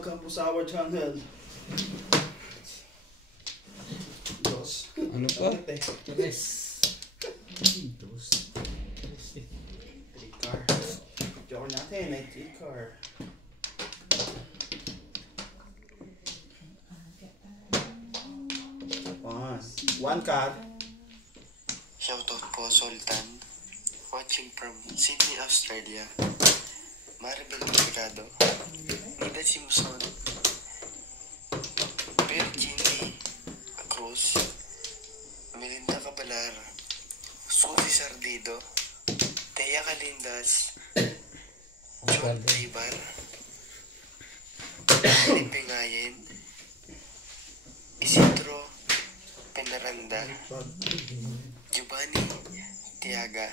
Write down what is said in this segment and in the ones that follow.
welcome po sa our channel. Dos. Ano pa? Tres. Dos. 3 car. Joker natin, may 3 car. One card. Shoutout po Sultan, watching from Sydney, Australia. Maribel Mercado, Nida Simpson, Virginie Cruz, Melinda Cabalar, Suzy Sardido, Thea Calindas, John Tribar, Felipe Ngayen, Isidro Penaranda, Giovanni Tiaga.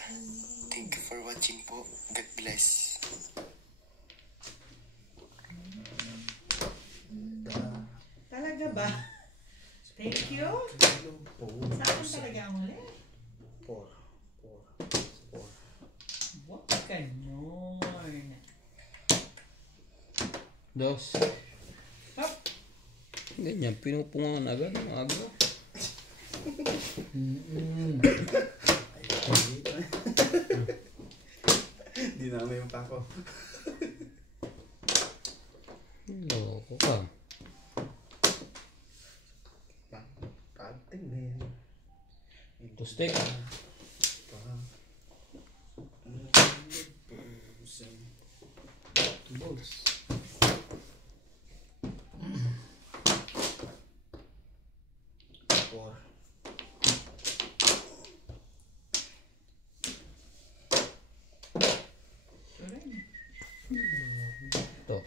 Thank you for watching po. God bless. Talaga ba? Thank you. Saan talaga ang muli? 4. What ganon? Dos. Hop. Ganyan, pinupungan agad. Agad. Hindi namin yung pako. Loko ka. Pating na yan. Tustik. Balls. Ito.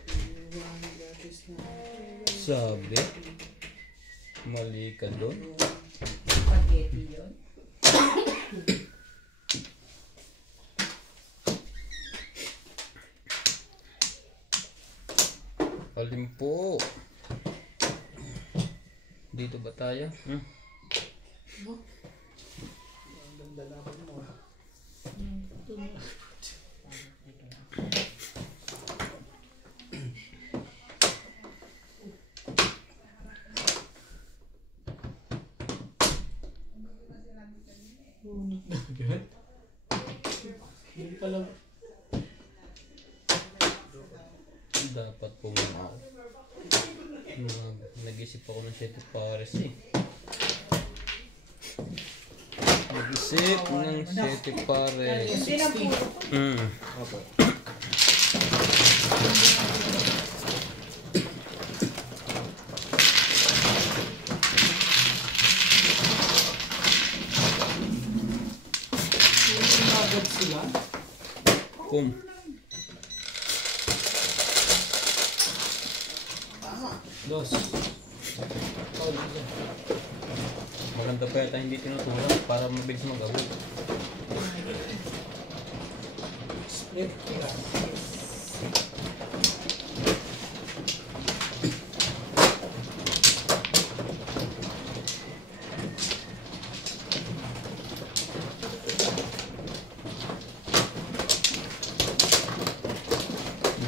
Sabi. Mali ka doon. Spaghetti yun. Alin po. Dito ba tayo? Ang ganda naman mo. Hindi pala. Dapat pumunta ako. Nag-isip ako ng 7 pares eh. Nag-isip ng 7 pares. Hindi na po. Agad sila. Kum. Dos. Maganda pa yata hindi tinutulak para mabilis mag-abot. Split.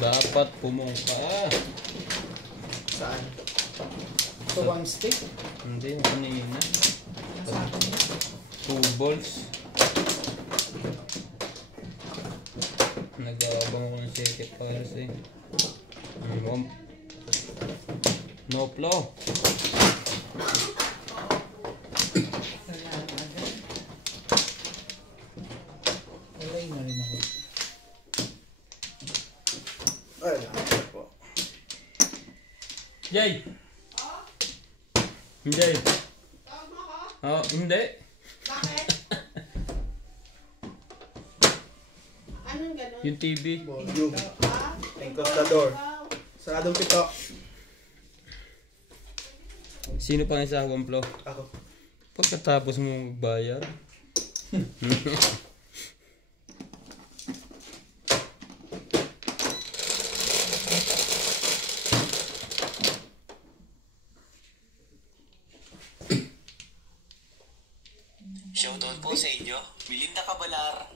Dapat pumungka. Saan? So one stick. Hindi, yung kanina. 2 balls. Nag-aabang ako ng 7 pares eh. No flow. Alay na rin ako. Ay, nakakita po. Jay! Hindi. Tawag mo ako? Oh, hindi. Bakit? Anong ganun? Yung TV. Volume. Ah? Think of the door. Wow. Saradong pito. Sino pang isa akong flow? Ako. Pagkatapos mo magbayad. Shoutout po sa inyo, Melinda Cabalar,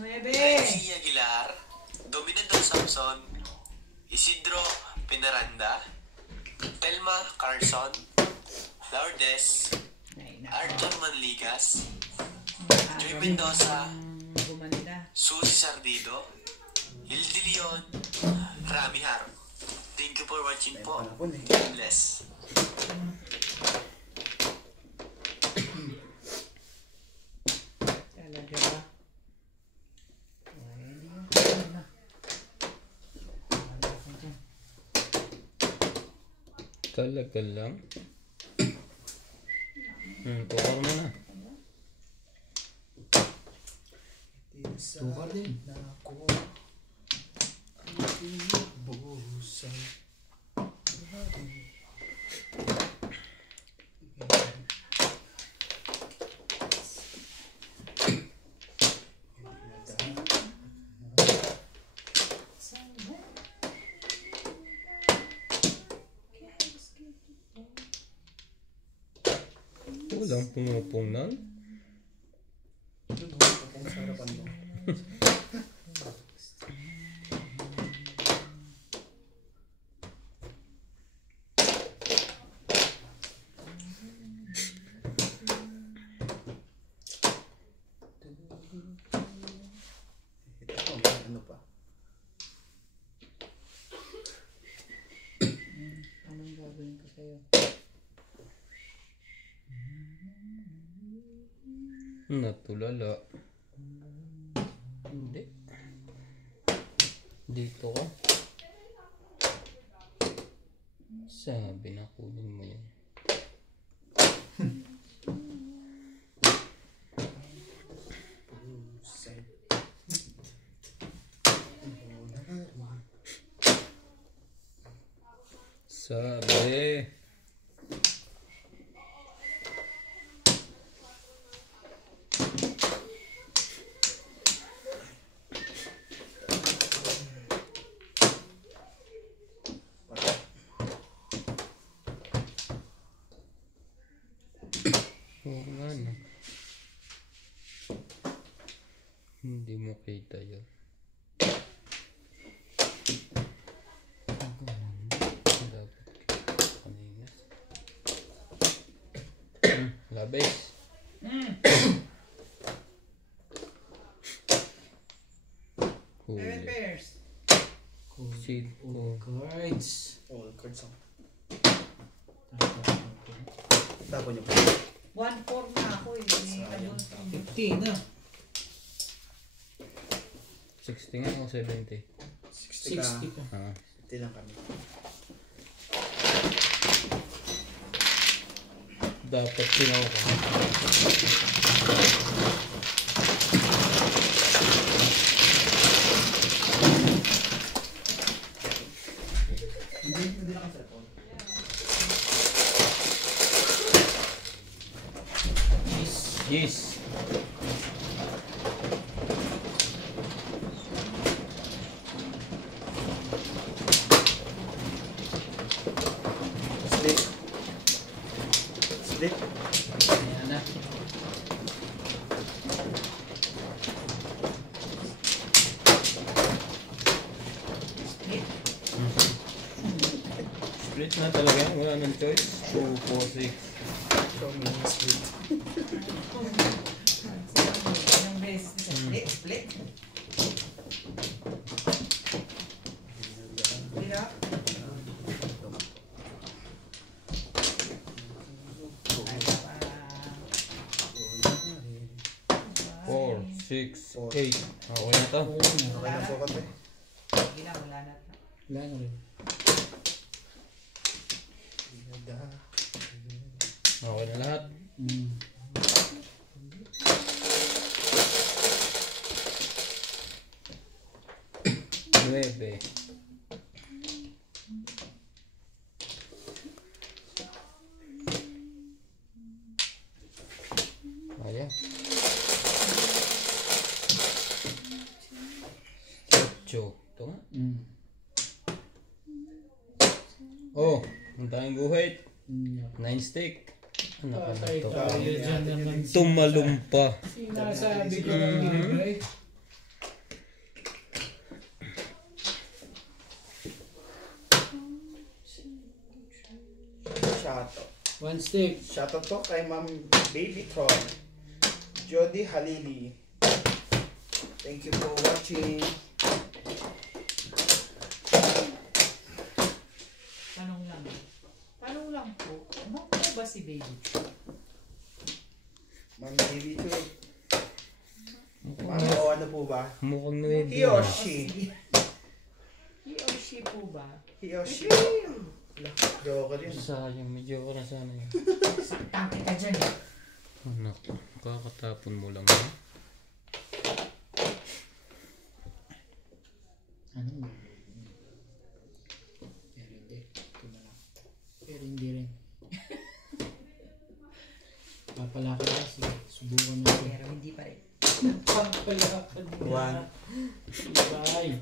9. Alexia Aguilar, Dominador Samson, Isidro Pinaranda, Telma Carson, Lourdes, Arthur Manligas, Joy Mendoza, Gumanda. Susie Sardido, Hildy Leon, Rami Haro. Thank you for watching po. Panapon eh. God bless. Talaga ba? Talaga lang. Tukar mo na. Tukar din. Nako. Busan. Walang pumupunan. Ang sarapan mo. Ito, may ano pa? Anong gagawin ko sa'yo? Natulala. Hindi. Dito ka. Sabi na kunin mo yun. Busan. Sabi. Oo nga no. Hindi mo kita yun. Dapat kanina. Labis. Huli. 7 pairs. Seed All ko. cards. All cards ako. Tapos, Tapon niyo po. 1-4 na ako eh. Sayang. 50 na. 60 nga o 70? 60 ka. 60 ka. Ah. 50 lang kami. Dapat sinaw ko. Hindi na kasi po. Yes. Split. Split. Ayan na. Split na talaga. Wala nang choice. 2, 4, 6. Show me split. Ilang beses na split, split. Hirap. 4, 6, 8. Okay na to. Okay na po kasi. Sige lang, wala na. Wala na rin. Okay na lahat. Mm. Nueve. Ayan. 8. Ito nga. Mm. Oh, ang daming guhit. Mm. 9 stick. Ano ka na Patay to? tayo dyan naman. Tumalumpa. Sinasabi ko lang libre. One stick. Shoutout po kay Ma'am Baby Tron. Jody Halili. Thank you for watching. Tanong lang po. Ano po ba si baby? Ma'am Baby Tron. Ma'am, o ano po ba? Mukhang nuwebe. He or she? He or she po ba? He or she? Joker yun. Sayang, medyo ko na sana yun. Saktan kita dyan. Anak, kakatapon mo lang. Ha? Ano? Pero hindi. Ito na lang. Pero hindi rin. Papalakad kasi. Subukan natin. Pero hindi pa rin. Papalakad na. One. Bye.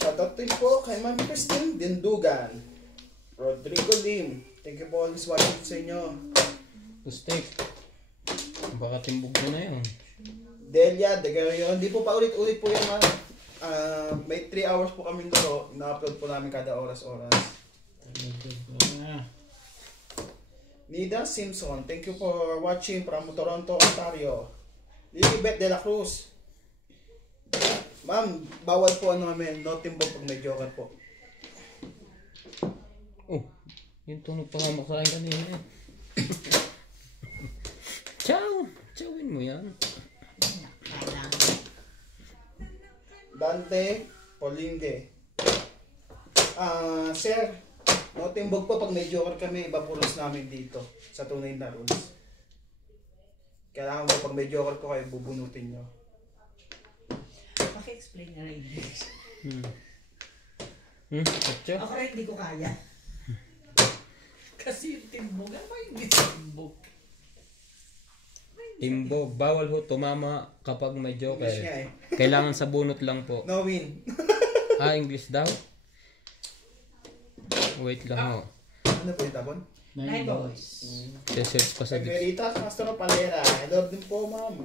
Shoutout din po kay Ma'am Christine Dindugan. Rodrigo Lim. Thank you po always watching sa inyo. Pustek. Baka timbog mo na yun. Delia, Degario. Hindi po pa ulit-ulit po yan, ma'am. May 3 hours po kami laro. Ina-upload po namin kada oras-oras. Nida Simpson. Thank you for watching from Toronto, Ontario. Lilibet de la Cruz. Ma'am, bawal po ano namin. No timbog pag may joker po. Oh, yung tunog pa nga makain kanina. Ciao! Ciawin mo yan. Dante Polinge. Sir, no timbog po pag may joker kami. Iba po rules namin dito sa tunay na rules. Kailangan po pag may joker po kayo, bubunutin nyo. Paki-explain na rin. Atyo? Ako rin hindi ko kaya. Kasi yung timbog, ano ba yung timbog? Timbog. Bawal ho tumama kapag may joker. English nga eh. Kailangan sa bunot lang po. No win. English daw? Wait lang ho. Ano po yung tapon? 9 boys. Search pa sa Veritas Mastro Palera. Hello din po, ma'am.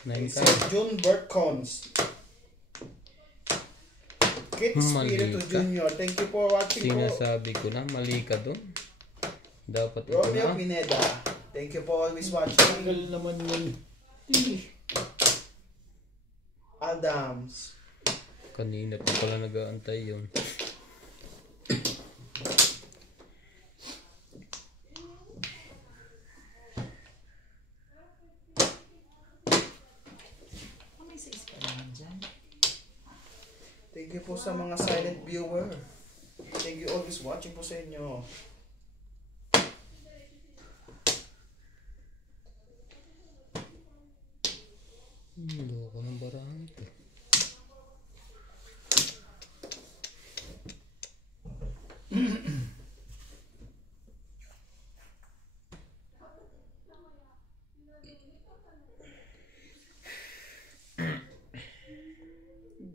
Nine Si ka. June Bertcons. Kit Mali Spirito ka. Junior. Thank you for watching po. Sinasabi ko na, mali ka doon. Dapat ito Romeo na. Pineda. Thank you for always watching. Tagal naman yun. Adams. Kanina pa pala nag-aantay yun. May sais pa naman dyan. Thank you po sa mga silent viewer. Thank you always watching po sa inyo. Loko ng barang ito.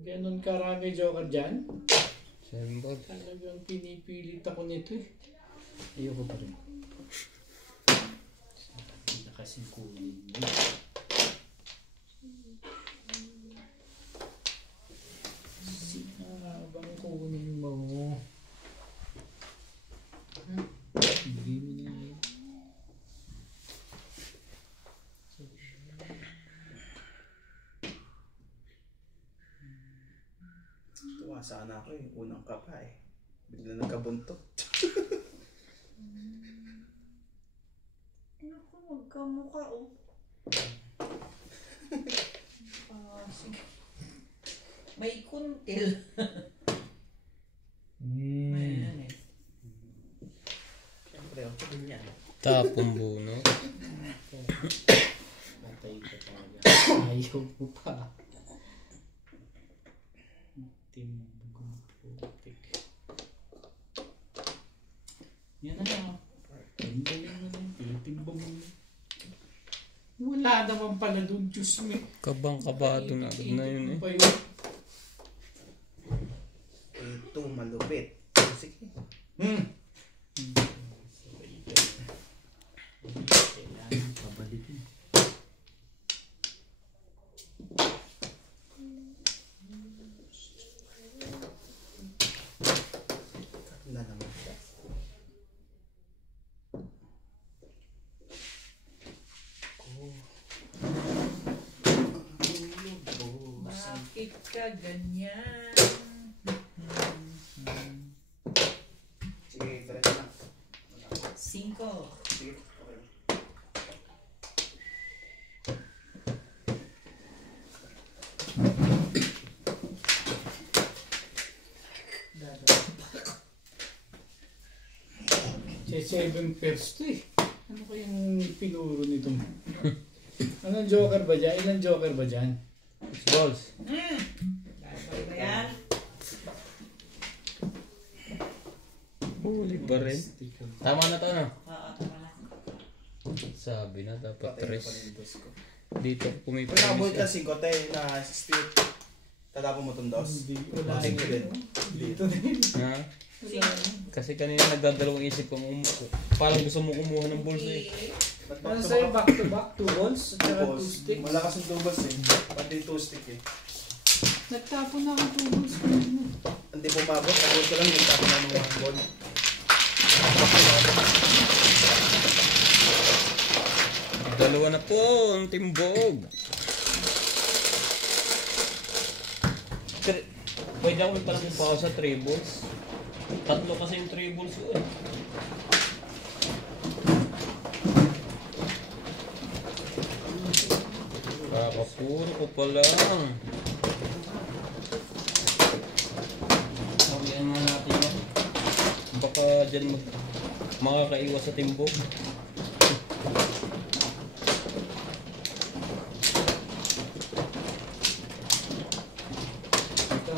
Ganon karami joker dyan. Sembag. Talagang pinipilit ako nito eh. Ayoko pa rin. Sabi na kasing kunin mo. Sinabang kunin mo. Bigay mo na yun. Tuwa sana ako eh. Unang ka pa eh. Bigla nagkabuntot. Naku, magkamukha oh. Sige. May kuntil. Ayan eh. Siyempre, ako din yan. Tapong buno. Patay ka talaga. Ayaw mo pa. Timbog putik. Yan na. Timbogin mo na yun. Timbog mo na. Wala naman pala doon. Diyos me. Kabang-kabado na yun eh. Pa yun. Ito, malupit. Sige. Kailangan pabalikin. ganyan. Sige, diretso na. 5. Sige, okay. Seven pairs to eh. Ano kayang pinuro nito? Anong joker ba dyan? Ilan joker ba dyan? 6 balls. Gagawin ba yan? Huli pa rin. Tama na to, no? Oo, tama na. Sabi na, dapat Patay na 3. pala yung dos ko. Dito, Pag pumipalis nakabot ka siya. 5 tayo na street, tatapon mo itong dos. Hindi, wala Dito na din. Dito din. Ha? Wala na. Kasi kanina nagdadalawang isip ko, parang gusto mo kumuha ng balls eh. Ba't Ano back to sa'yo, back? back to back, 2 balls, at saka 2 Balls. sticks. Malakas yung two balls eh. Pati 2 stick eh. Nagtapon na ako 2 balls kanina. Hindi pumabot. Abot ko lang yung tapon ng mga ball. Dalawa na po ang timbog. Pwede ako palang magpakaw sa 3 balls. 3 kasi yung 3 balls ko eh. Kakapuro ko pa lang. Sabihan nga natin ba? Baka dyan makakaiwas sa timbog. Ito.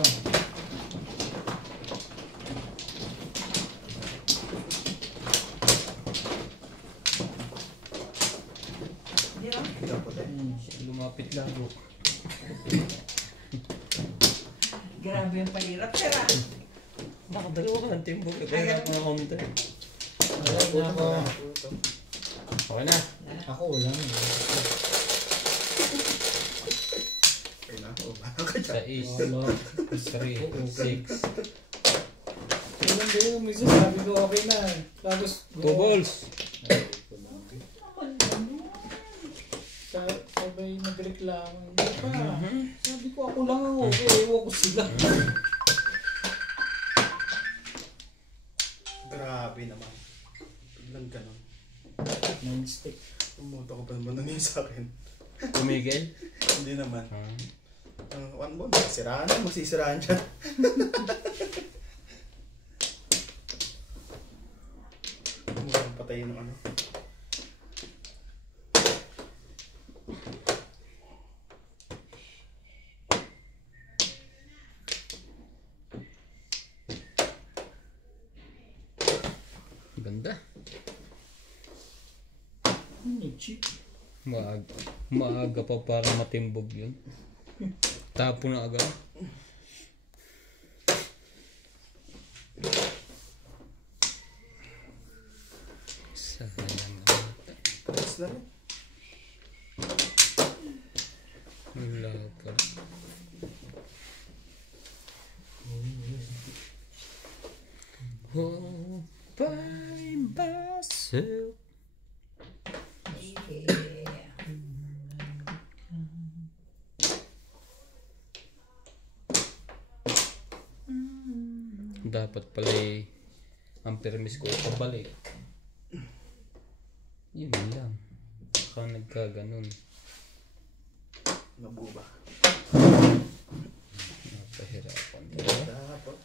Hindi ba? Ilang po tayo. Lumapit lalo. Grabe yung palirap, sir ah. Nakadalawa ka ng timbog. Nagkahirap na konti. Alam na ako. Okay na. Ako wala na. Okay na. O, baka ka dyan. Sa is. Wala. 3, 6. Ilan din yung minsan sabi ko okay na. Tapos 2 balls. Sabay nagreklamo. Hindi pa. Sabi ko ako lang ang okay. Ewan ko sila. Grabe naman. Biglang ganun. Non-stick. Umuto ko pa naman nun yun sa akin. Tumigil. Hindi naman. Ah. One ball, masisiraan na. Masisiraan dyan. Mukhang patayin ng ano. Ganda. Cheap. Maaga pa para matimbog yun. Tapo na agad. Sayang naman. Tapos na rin. Wala pa. Oh, by myself. Dapat pala ang permis ko pabalik. Yun lang. Baka nagkaganon. Nabuba. Napahirapan talaga. Dapat.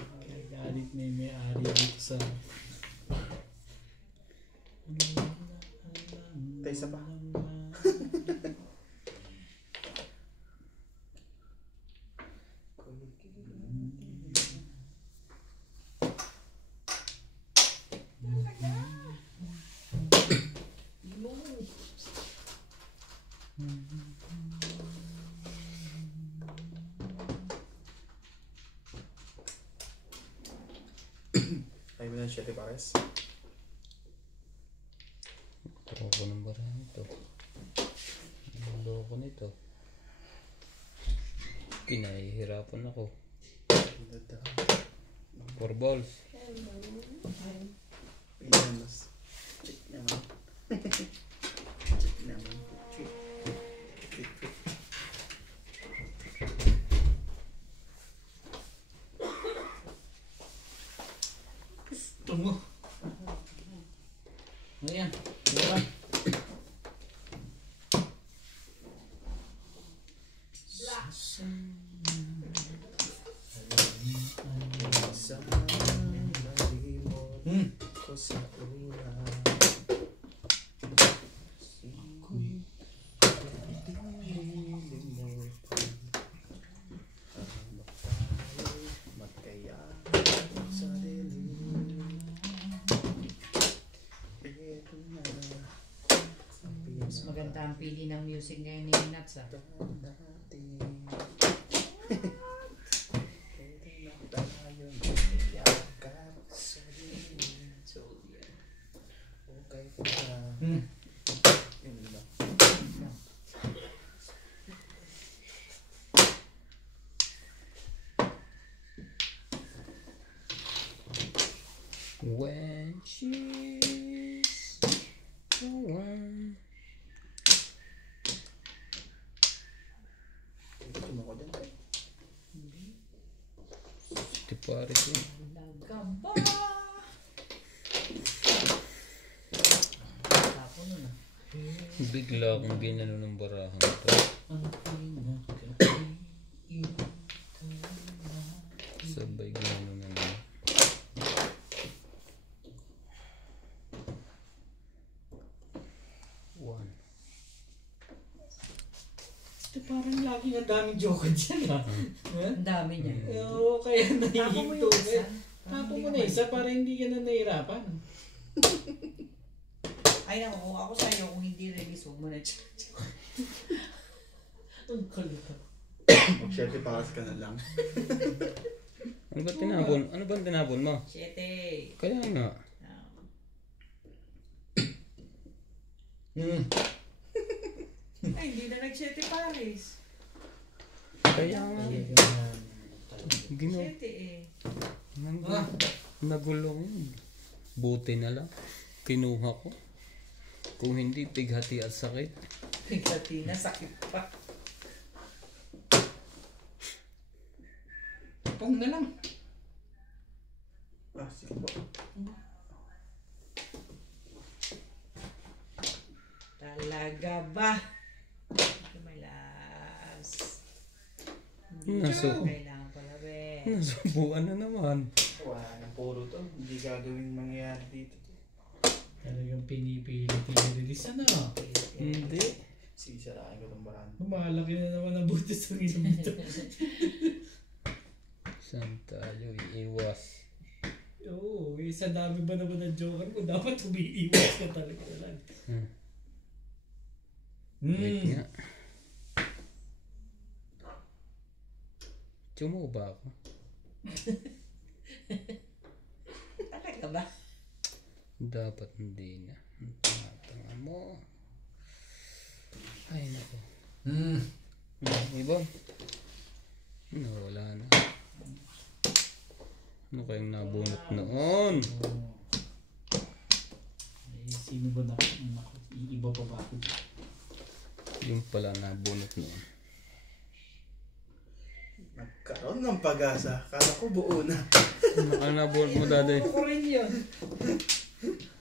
Kaya galit na yung may-ari dito sa... Tayo isa pa. Tayo mo ng 7 pares. Loko ng barang ito. Ang loko nito. Kinahihirapan ako. 4 balls. Pinamas. Check naman. Check naman. Check. Tungo. Ayan. Diba? Sa malimot ko sa ulan. Magkaya sa dilim. Ito na ang Mas maganda ang pili ng music ngayon ni Nats ah. natin. Ito na tayo magkayakap sa dilim. Okay pa. Yun lang. When she's the one. Tumako din tayo. Di pares yun. Lagaba! Tapon nun ah. Bigla akong ginano ng barahan to. Sabay ginano na naman. One. Ito parang laging ang daming joke dyan ha. Ang dami niya. Oo, kaya Tapo mo nahihinto. yung isa. Tapo mo na isa para hindi ka na nahirapan. Ay naku, kung ako sa'yo, kung hindi release, huwag mo na check. Ang kalita. Mag-share pass ka na lang. Ano ba tinapon? Ano ba tinapon mo? 7. Kaya nga. Ay, hindi na nag-7 Paris. Kaya nga. Gino. 7 eh. Nagulong yun. Buti na lang. Kinuha ko. Kung hindi, pighati at sakit. Bigati na, sakit pa. Pong na lang. Ah, sige po. Talaga ba? Malas. Naso. Kailangan pala be. Nasubuan na naman. Wala nang puro to. Hindi gagawin mangyayari dito. Talagang pinipili-release ano. Hindi. Sisirain ko itong baran. Malaki na naman ang butas ng isang ito. Saan tayo iiwas? Oo, sa dami ba naman ng joker mo, dapat umiiwas ka talaga lang. Wait nga. Tumo ba ako? Talaga ba? Dapat hindi na. Ang tanga mo. Ay nako. Ibon. No, wala na. Ano kayong nabunot noon? Eh, sino ba na? Iiba pa ba ako? Yung pala nabunot noon. Nagkaroon ng pag-asa. Kala ko buo na. Ano nabunot mo daday? Ako rin yun.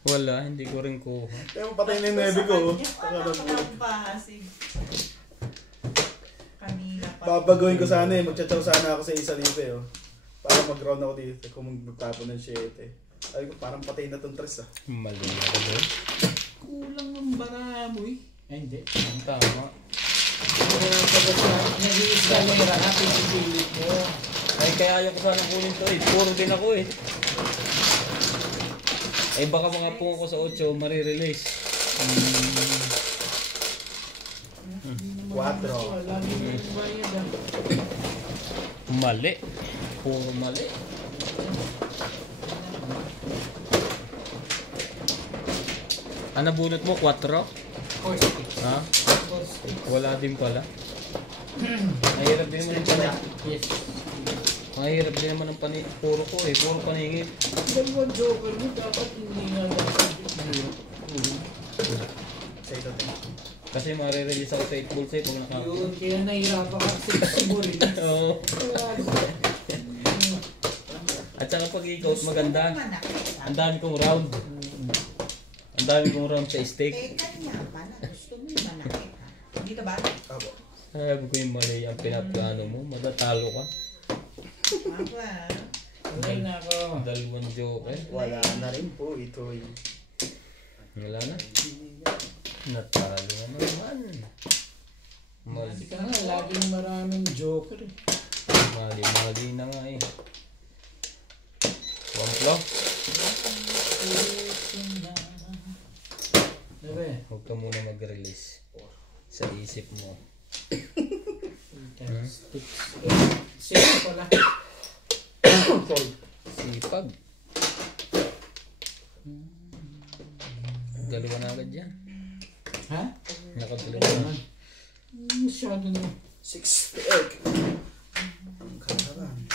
Wala, hindi ko rin kuha. Kaya patay na yung nebe ko. Wala pa lang pasig. Kanina pa. Babagoyin ko sana eh. Magtsatsaw sana ako sa isa libre oh. Para mag-round ako dito kung magtapon ng 7. Ay ko parang patay na tong tres ah. Mali ako doon. Kulang ang bara mo eh. Ay, hindi. Ang tama. Nag-iis ka nira na, pinipilit mo. Ay, kaya ayaw ko sana kunin to eh. Puro din ako eh. Ay, baka mga pungo ko sa 8, marirelease. 4. Lagi mo yung bayad ah. Mali. Puro mali. Ano bunot mo? 4? Ha? Wala din pala. Mahirap din naman ang paningin. Yes. Mahirap din naman ang paningin. Puro ko eh. Puro paningin. Dalawang joker mo, dapat hindi nga dapat. Sa ito tayo. Kasi marirelease ako sa 8 balls eh pag nakaka. Yun, kaya nahihirapan ka kasi siguro rin. Oo. At At saka pag i-coat maganda. Manakit. Ang dami kong round. Ang dami kong round sa steak. Kanya pala. Gusto mo yung manakit. Dito ba? Abo. Sabi ko yung mali ang pinapgano mo. Matatalo ka. Aba. Wala na ako. Dalawang joker. Wala na rin po ito. Wala na. Natalo na naman. Mali. Hindi ka nga, laging maraming joker eh. Mali na nga eh. Wamplo. Diba? Huwag ka muna mag-release. Sa isip mo. 6 pala. Sipag. Dalawa na agad yan. Ha? Nakadalawa na. Masyado na. 6 to egg. Ang kalaban.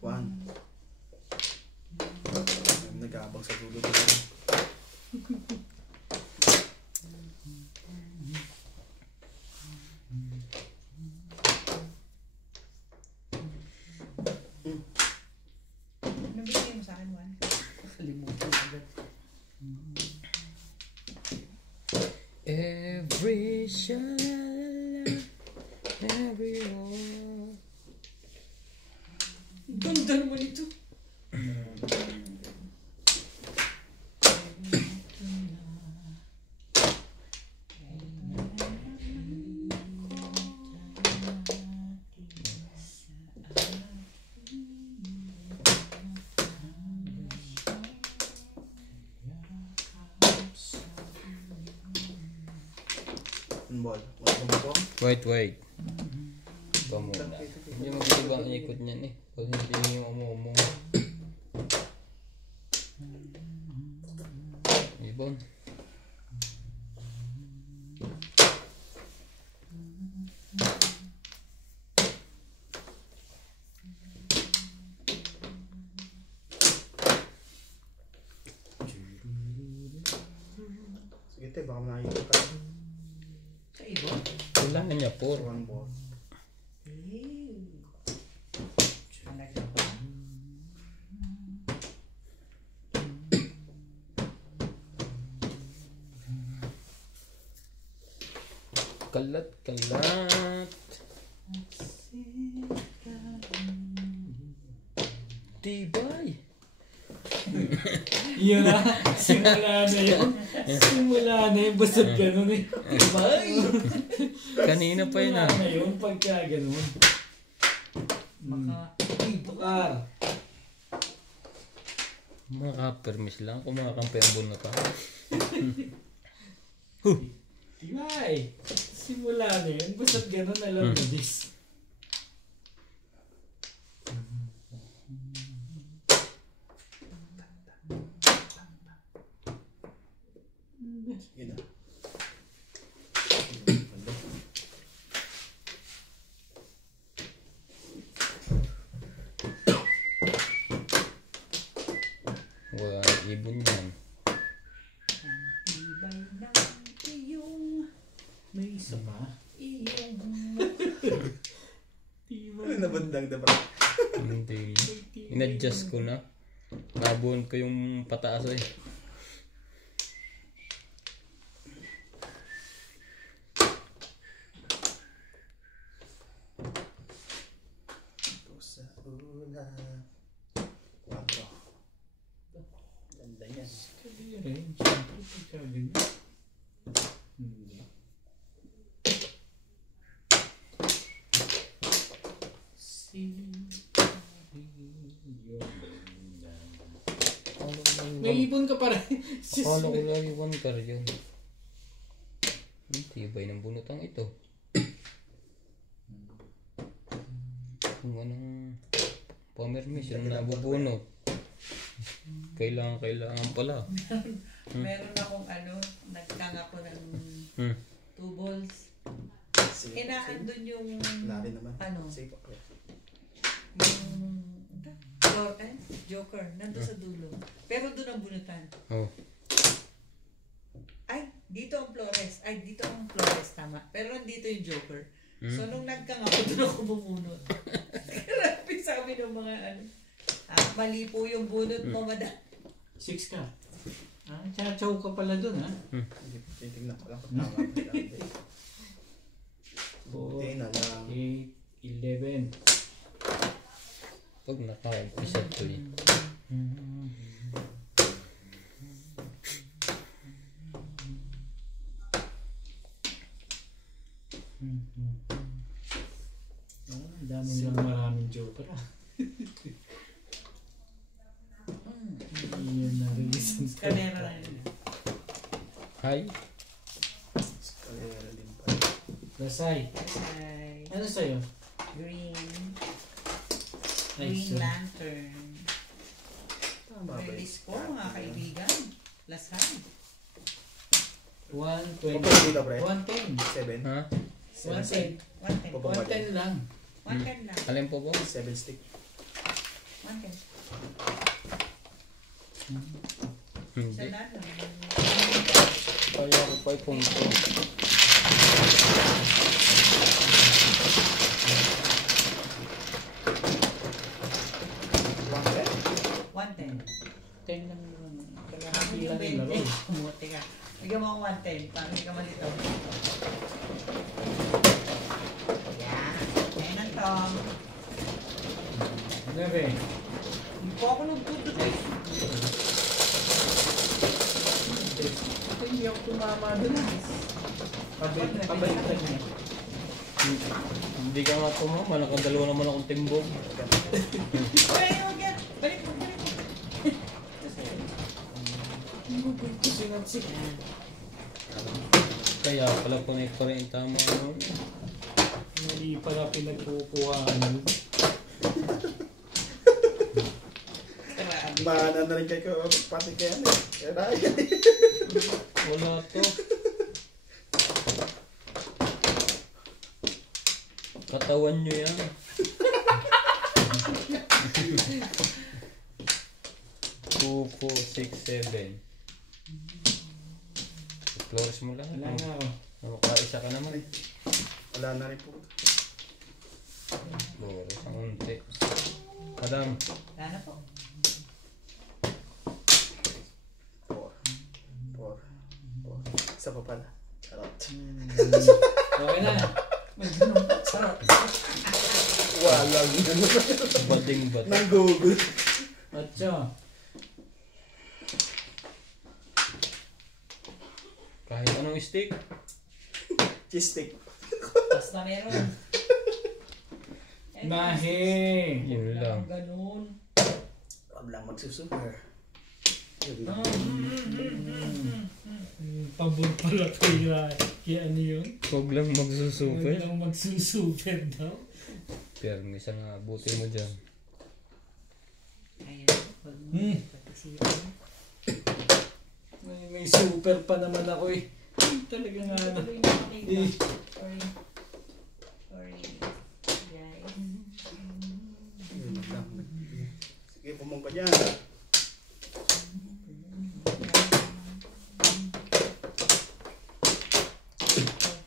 One. Nag-aabang sa dulo dito. Ano bigay mo sa akin, Juan? Kalimutan agad. Every shalala, every one. Ganda naman ito. Ball. One. Wait. Ito muna. Hindi mag-iba ang ikot niyan eh. Pag hindi yung umumong. Ibon. Sige te, baka makikita ka. Sa ibon? Kailangan niya 4. One ball. Talaga ba? Kalat. Tibay. Yun na. Simula na yun. Basta ganun eh. Bye! Kanina pa yun ah. Simula na yun pagka ganun. Bakar. Makapermis lang kung makakampi ang bunot ah. Tibay! Simula na yun. Basta ganun alam mo this. Yun na. Wala ibon yan. Ibay ng iyong May isa pa. Ano na bandang dapat? Hindi. In-adjust ko na. Nabuon ko yung pataas eh. Ito sa una. 4. Ganda yan. Kaya rin. Siyempre pagka ganun. Hindi. May ibon ka pa rin. Akala ko lagi 1 car yun. Ang tibay ng bunotang ito. Kung anong pamermis, yung nabubunot. Kailangan pala. Meron akong nagtang ako ng Hmm. 2 balls. Inaandun yung Wala rin naman. Ano? Safe ako. yung Joker, nandun sa dulo. Pero doon ang bunutan. Oh. Ay, Dito ang Flores. Ay, dito ang Flores, tama. Pero nandito yung Joker. So, nung nagkang ako, doon ako bumunot. Grabe sabi ng mga ano. Mali po yung bunot mo, madam. 6 ka. Chachaw ka pala dun, ha? Titignan ko lang kung tama ba yan. 4, Buti na lang. 8, 11. Pag naka-isa to eh. Dami nilang maraming joker, ha? Iyan na release ang Kalera na yun. Hi. Kalera din pala. Lasay. Ay, Ano sa'yo? green. Nice. Green Lantern. Tama ba yun? Release ko, mga kaibigan. Lasay. 120. Kapag dito, pre. 110. 7. Ha? 110. 110. Baba. 110 lang. 110 lang. Alin po po? 7 stick. 110. Hindi. Isa na lang. Kaya ko pa ipunto. One 110. 10 lang naman. Kami Kalahati yung lang yung 20. laro. Kumuti ka. Bigyan mo ako 110. Para hindi ka malito. Yan. Yan ang tong. 9. Hindi po ako nagtutot eh. Ito hindi ako tumama doon, ha? Pabaliktad niya. Hindi ka nga tumama. Nakadalawa naman akong timbog. Ay, huwag yan. Balik mo, balik mo. Yan. Kaya pala connect pa rin tama. Ano? Mali pala pinagkukuhaan. Mana na rin kayo pati kaya ano. Wala to. Katawan nyo yan. Two, 4, 6, 7. Flores mo lang. Wala nga ako. Makaisa ka naman. Wala na rin po. Flores, ang unti. Madam, Wala na po. 4. Isa pa pala. Charot. Okay na. May ganun. Sarap. Walang bading bat. nang Google. Atso. Kahit anong stick. Cheese stick. Basta meron. Nahe. Yun lang. Ganun. Wag lang magsusuper. Yun lang. Pabor pala kaya ano yun? Huwag lang magsusuper. Huwag lang magsusuper daw. Pero minsan nga, buti mo dyan. Ayan. Huwag mo patisipin. May super pa naman ako eh. Talaga nga ano. Tuloy mo makita. Sorry. Sorry. Guys. Yun lang. Sige, pumong ka dyan.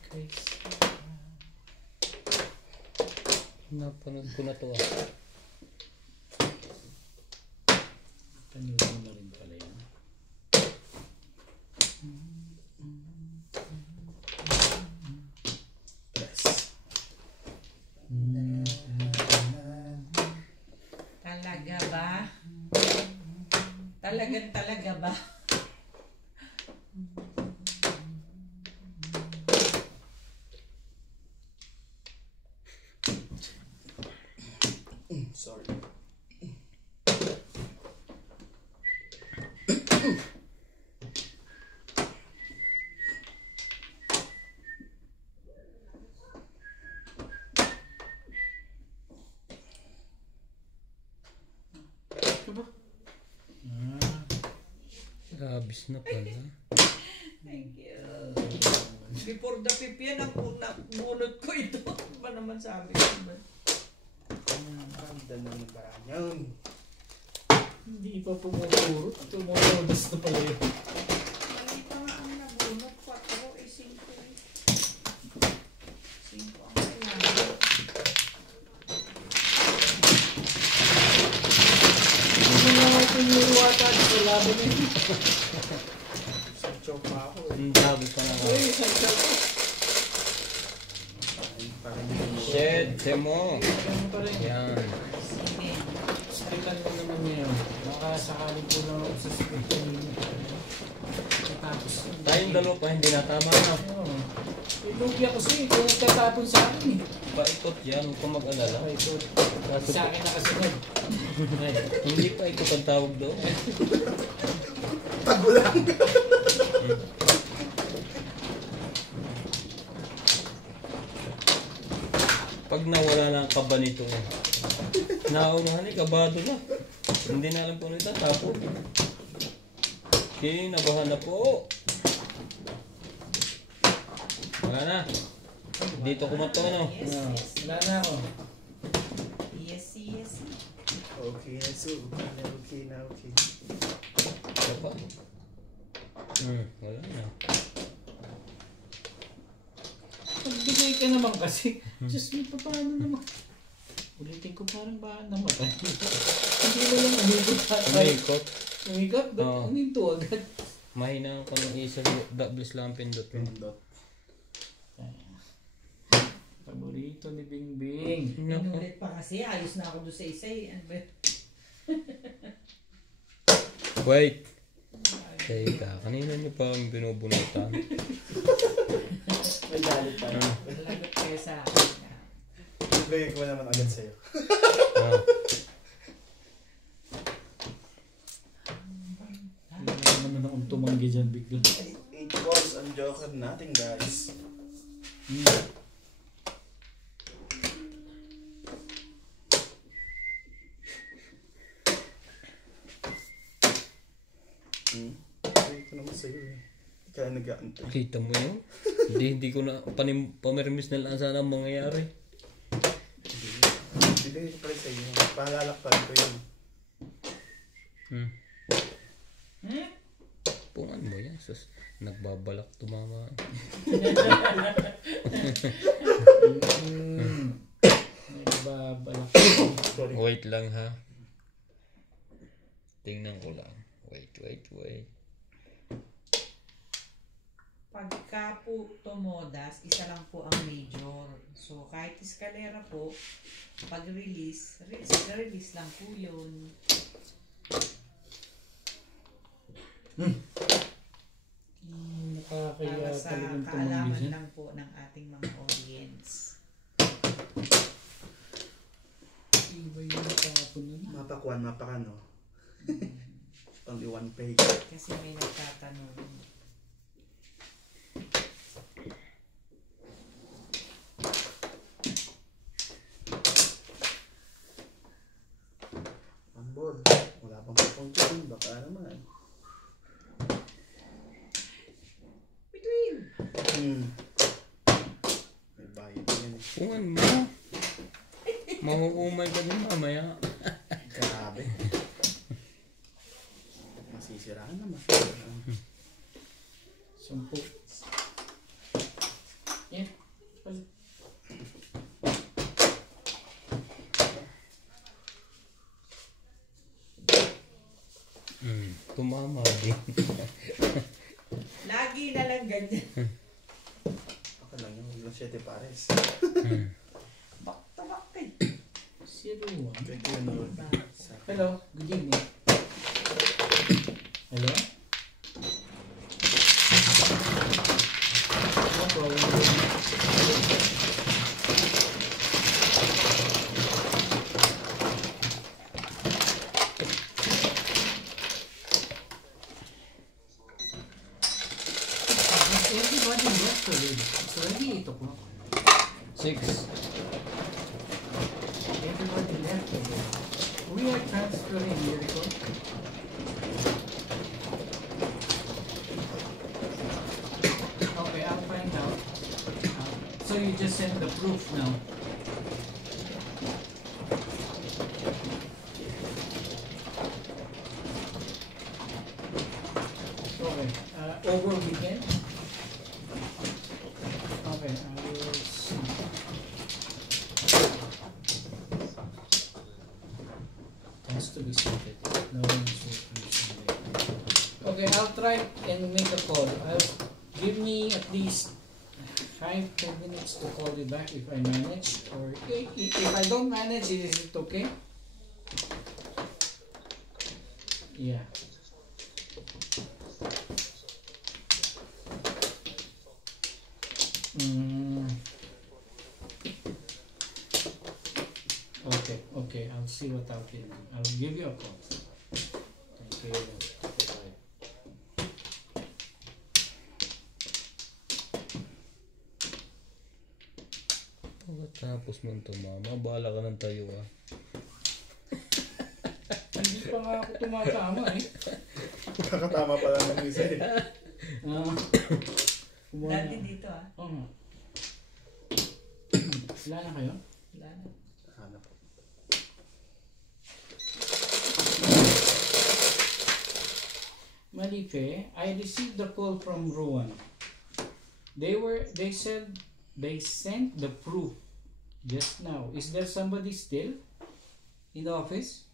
Okay. Napanood ko na to ah. Tanong mo na rin pala yan. Yes. Talaga ba? Talaga ba? Sorry. Labis na pala. Thank you. Before the pip yan, ang bunot ko ito. Ano ba naman sabi ko ba? Ang dami ng baranyan. Hindi pa pumupuro. Tumulobos na pala yun. Mali pa nga ang nabunot ko at sabi na yun. Isang choke pa ako eh. Ang dami pa na. Uy, isang shot. Parang hindi ko Shit, mo. Ano pa rin? Yan. Amen. Skipan mo naman yun. Baka sakaling kulang ako sa split kanina. Tapos. Tayong dalawa pa hindi natama na. Oo. Ilugya ko siya eh. Kung tatapon sa akin eh. Paikot yan, huwag ka mag-alala. Okay, good. Kaso Sa akin nakasunod. Ay, hindi pa ikot ang tawag doon. tagulang. Pag nawala na ang kaba nito, naunahan eh, kabado na. Hindi na alam kung ano ito, tapo. Okay, nabahan na po. Wala na. Dito kumato, no? Yes, no. yes. Wala na ako. Yes, yes. Okay na, so. Okay na, okay. Wala pa. Wala na. Pagbigay ka naman kasi. Diyos me, paano naman? Ulitin ko parang ba namatay. Hindi mo lang umikot tayo. Umikot. Umikot? Ba't Oo. uminto agad? Mahina ka ng isa, doubles lang ang pindot. Pindot. Paborito ni Bingbing. Inulit pa kasi. Ayos na ako doon sa isa eh. Ano ba? Wait. Teka, kanina niyo pa ang binubunutan. May galit tayo. Lagot kayo sa akin. Ibigay ko naman agad sa'yo. Ah. Hindi naman akong tumanggi dyan bigla. 8 balls ang joker natin, guys. Ibigay ko naman sa'yo eh. Hindi ka nag-aantay. Kita mo yun? Hindi ko na pamirmis na lang sana ang mangyayari. Ibigay ko pala sa'yo. Palalakpan ko yun. Pungan mo yan. Sus, nagbabalak tumama. Nagbabalak. Sorry. Wait lang ha. Tingnan ko lang. Wait. Pagka po tumodas, isa lang po ang major. So, kahit eskalera po, pag release lang po yun. Nakakaya Para sa talagang tumanggi kaalaman dyan. lang po ng ating mga audience. Iba yung nakapon nun. Mapakuan, mapakano. Only one page. Kasi may nagtatanong. Ambod. Wala pang papunta dun. Baka naman. Between! May bayad yan eh. Pungan mo. Mahuumay ka din mamaya. Grabe. Masisiraan naman. 10. Yeah. Pal- Tumama din. Lagi na lang ganyan. Okay lang yun. Huwag lang 7 pares. Back to back eh. 0-1. Thank you, Lord. Hello, good evening. Hello? No problem. Has everybody left already? It's already 8 o'clock. 6. Everybody left already. We are transferring Jericho. Okay, I'll find out. So you just send the proof now. Okay. Over weekend? Okay, I will see. Has to be sorted. No one's working Sunday. Okay, I'll try and make a call. Give me at least 5-10 minutes to call you back if I manage, or if I don't manage, is it okay? Yeah. Okay, I'll see what I'll do. I'll give you a call. Thank you. Bye. Pagkatapos mo ito, mama, bahala ka ng tayo ah. Hindi pa nga ako tumatama eh. Kakatama pa lang ng isa eh. Dati dito ah. Oo nga. Wala na kayo? Wala na. Hanap. Malipe, I received a call from Rowan. They said they sent the proof just now. Is there somebody still in the office?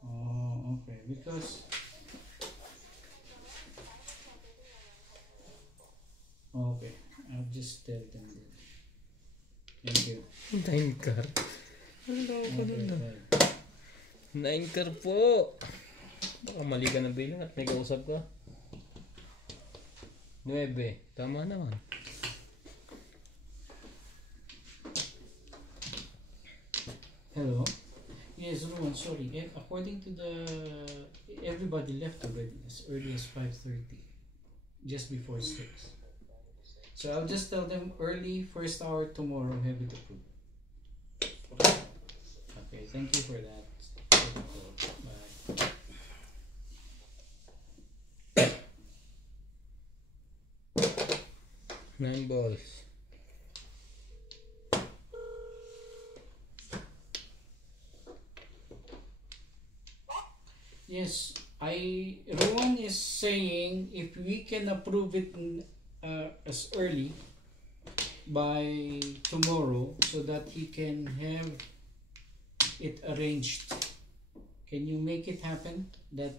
Oh, okay. Because okay, I'll just tell them that. Thank you. 9 car. Hello, Okay. 9 car po. Baka mali ka na bilang at may kausap ka. 9. Tama naman. Hello. Yes, Rowan. Sorry. According to everybody left already as early as 5:30, just before 6. So I'll just tell them early, first hour tomorrow, have it approved. Okay. Thank you for that. Bye. 9 balls. Yes, Rowan is saying if we can approve it as early by tomorrow so that he can have it arranged. Can you make it happen that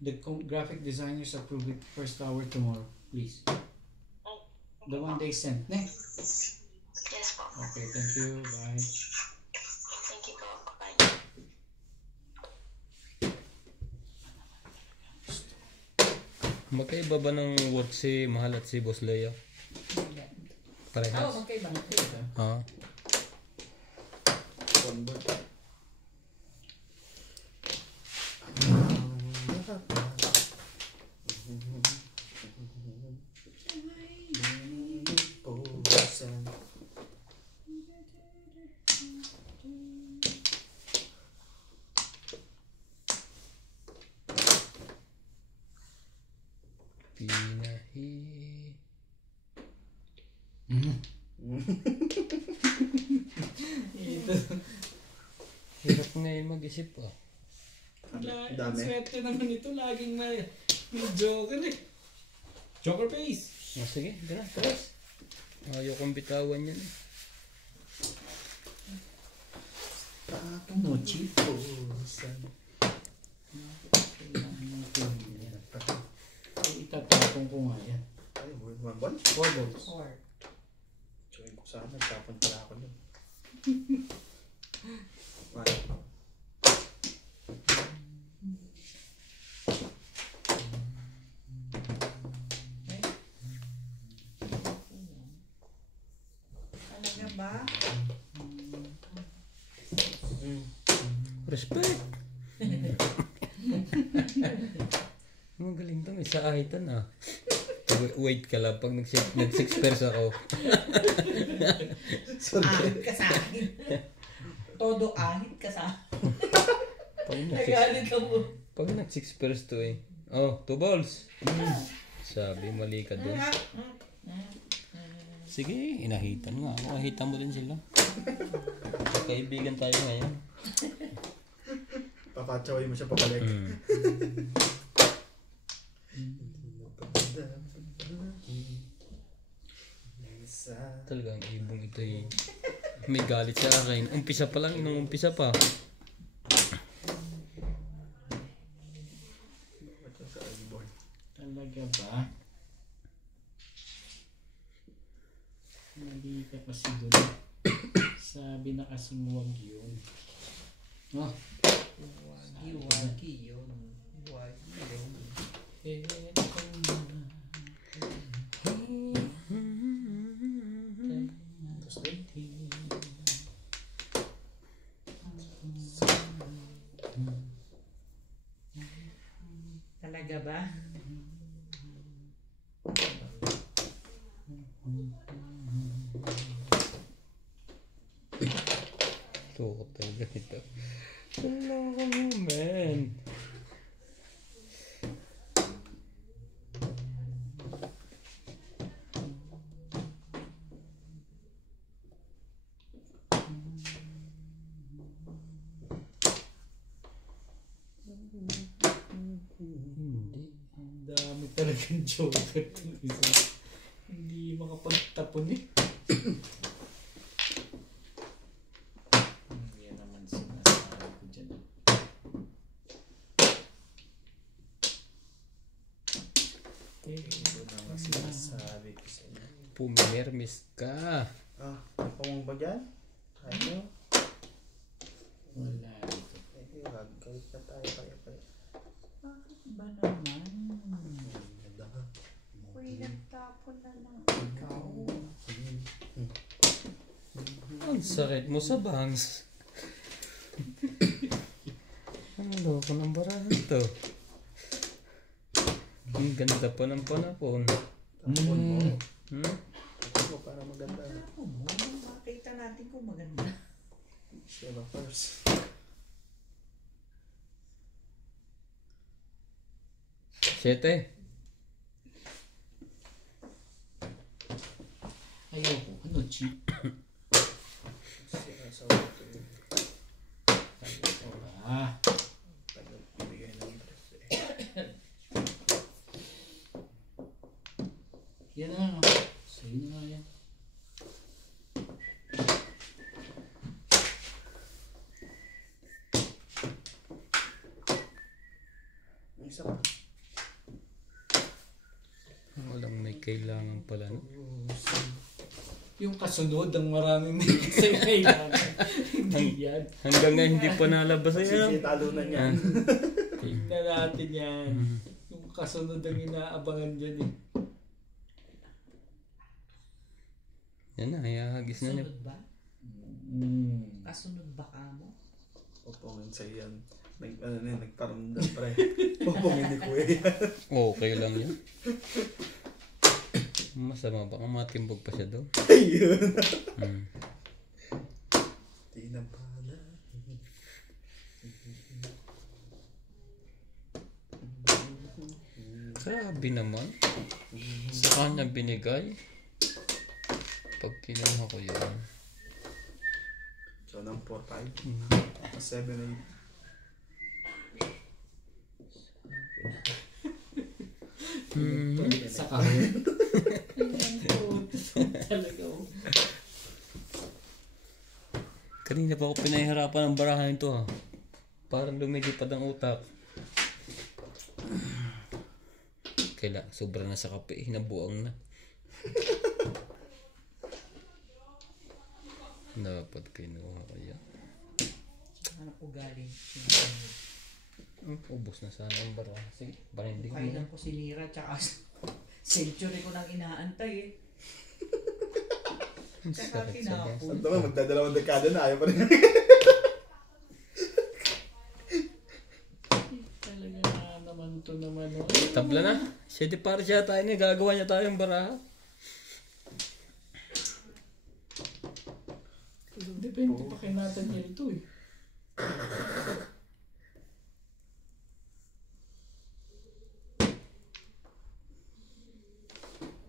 the graphic designers approve it first hour tomorrow, please? The one they sent, ne? Yes po. Okay, thank you. Bye. Thank you po. Bye. Magkaiba ba ng work si Mahal at si Boss Leo? Oo, Parehas? magkaiba. Ha? Convert. Pinahi. Hirap ngayon mag-isip ah. Dami. Swerte naman ito, laging may joker eh. Joker face. Sige, gana, tapos. Ayaw kong bitawan yan eh. Nochi. Itatapong ko nga yan. Ay, word 1 ball? 4 balls. Or, Tsuhin ko sana, tapon pala ako nun. talaga ba? Respect! Magaling to, may saahitan ah. Wait ka lang, pag nag-6 ako. Ahit ka sa akin. Todo ahit ka sa akin. Nagalit ka mo. Pag nag-6 to eh. Oh, 2 balls. Sabi, mali ka doon. Sige, inahitan nga. Inahitan mo din sila. Kaibigan tayo ngayon. Papatsaway mo siya papalik. Talagang ibong ito eh. May galit sa akin. Umpisa pa lang, umpisa pa. Sinabi na kasing wag yun. Oh. Wagi yun. Wagi yun. Talaga ba? Tukot talaga ito. Hello, man. Ang dami talagang joker itong isa. Hindi makapagtapon eh. Yan naman sinasabi ko dyan. Ito naman sinasabi ko sa inyo. Pumirmis ka. Napamang ba dyan? Ano? Wala ito. Galit na tayo kaya. Bakit ba naman? Uy, nagtapon na lang ikaw. Ang sakit mo sa bangs. Ang loko ng barahan to. Ang ganda pa ng panahon. Tapon mo. Hmm? Mo para maganda. Ako mo, makita natin kung maganda. Siya first. Siyete. Ayoko. Ano, cheap? Siya sa wato. Ah. Tagal bibigay ng dress eh. Yan na nga. Sa'yo na nga yan. Isa pa. Walang may kailangan pala, no? Yung kasunod ang maraming may kailangan. Hindi yan. Hanggang ngayon hindi pa nalabas yan. Sige, talo na niyan. Tignan natin yan. Yung kasunod ang inaabangan dyan eh. Yan na, hayahagis na niya. Kasunod ba? Kasunod ba ka mo? Popongin sa iyan. Nagparamdam pre. Popongin ni Kuya. Okay lang yan. Masama baka matimbog pa siya doon. Ayun. Di na pala. Grabe naman. Sa kanya binigay. Pag kinuha ko yun. So, ng 4-5. 7-8. Sa kahit. Talaga oh. Kanina pa ako pinahihirapan ng barahan ito ha. Parang lumilipad ang utak. Kaya sobra na sa kape, nabuang na. Dapat kinuha ko yan. Ano ko galing? Ubus na sana ang barahan. Sige, barinding mo. Kailan ko sinira tsaka century ko nang inaantay eh. Tsaka tinapon. Ang tama, magdadalawang dekada na. Ayaw pa rin. Talaga na naman to naman oh. Tabla na. Siya di para siya tayo niya. Gagawa niya tayong barahan. Depende pa kay Nathan niya ito eh.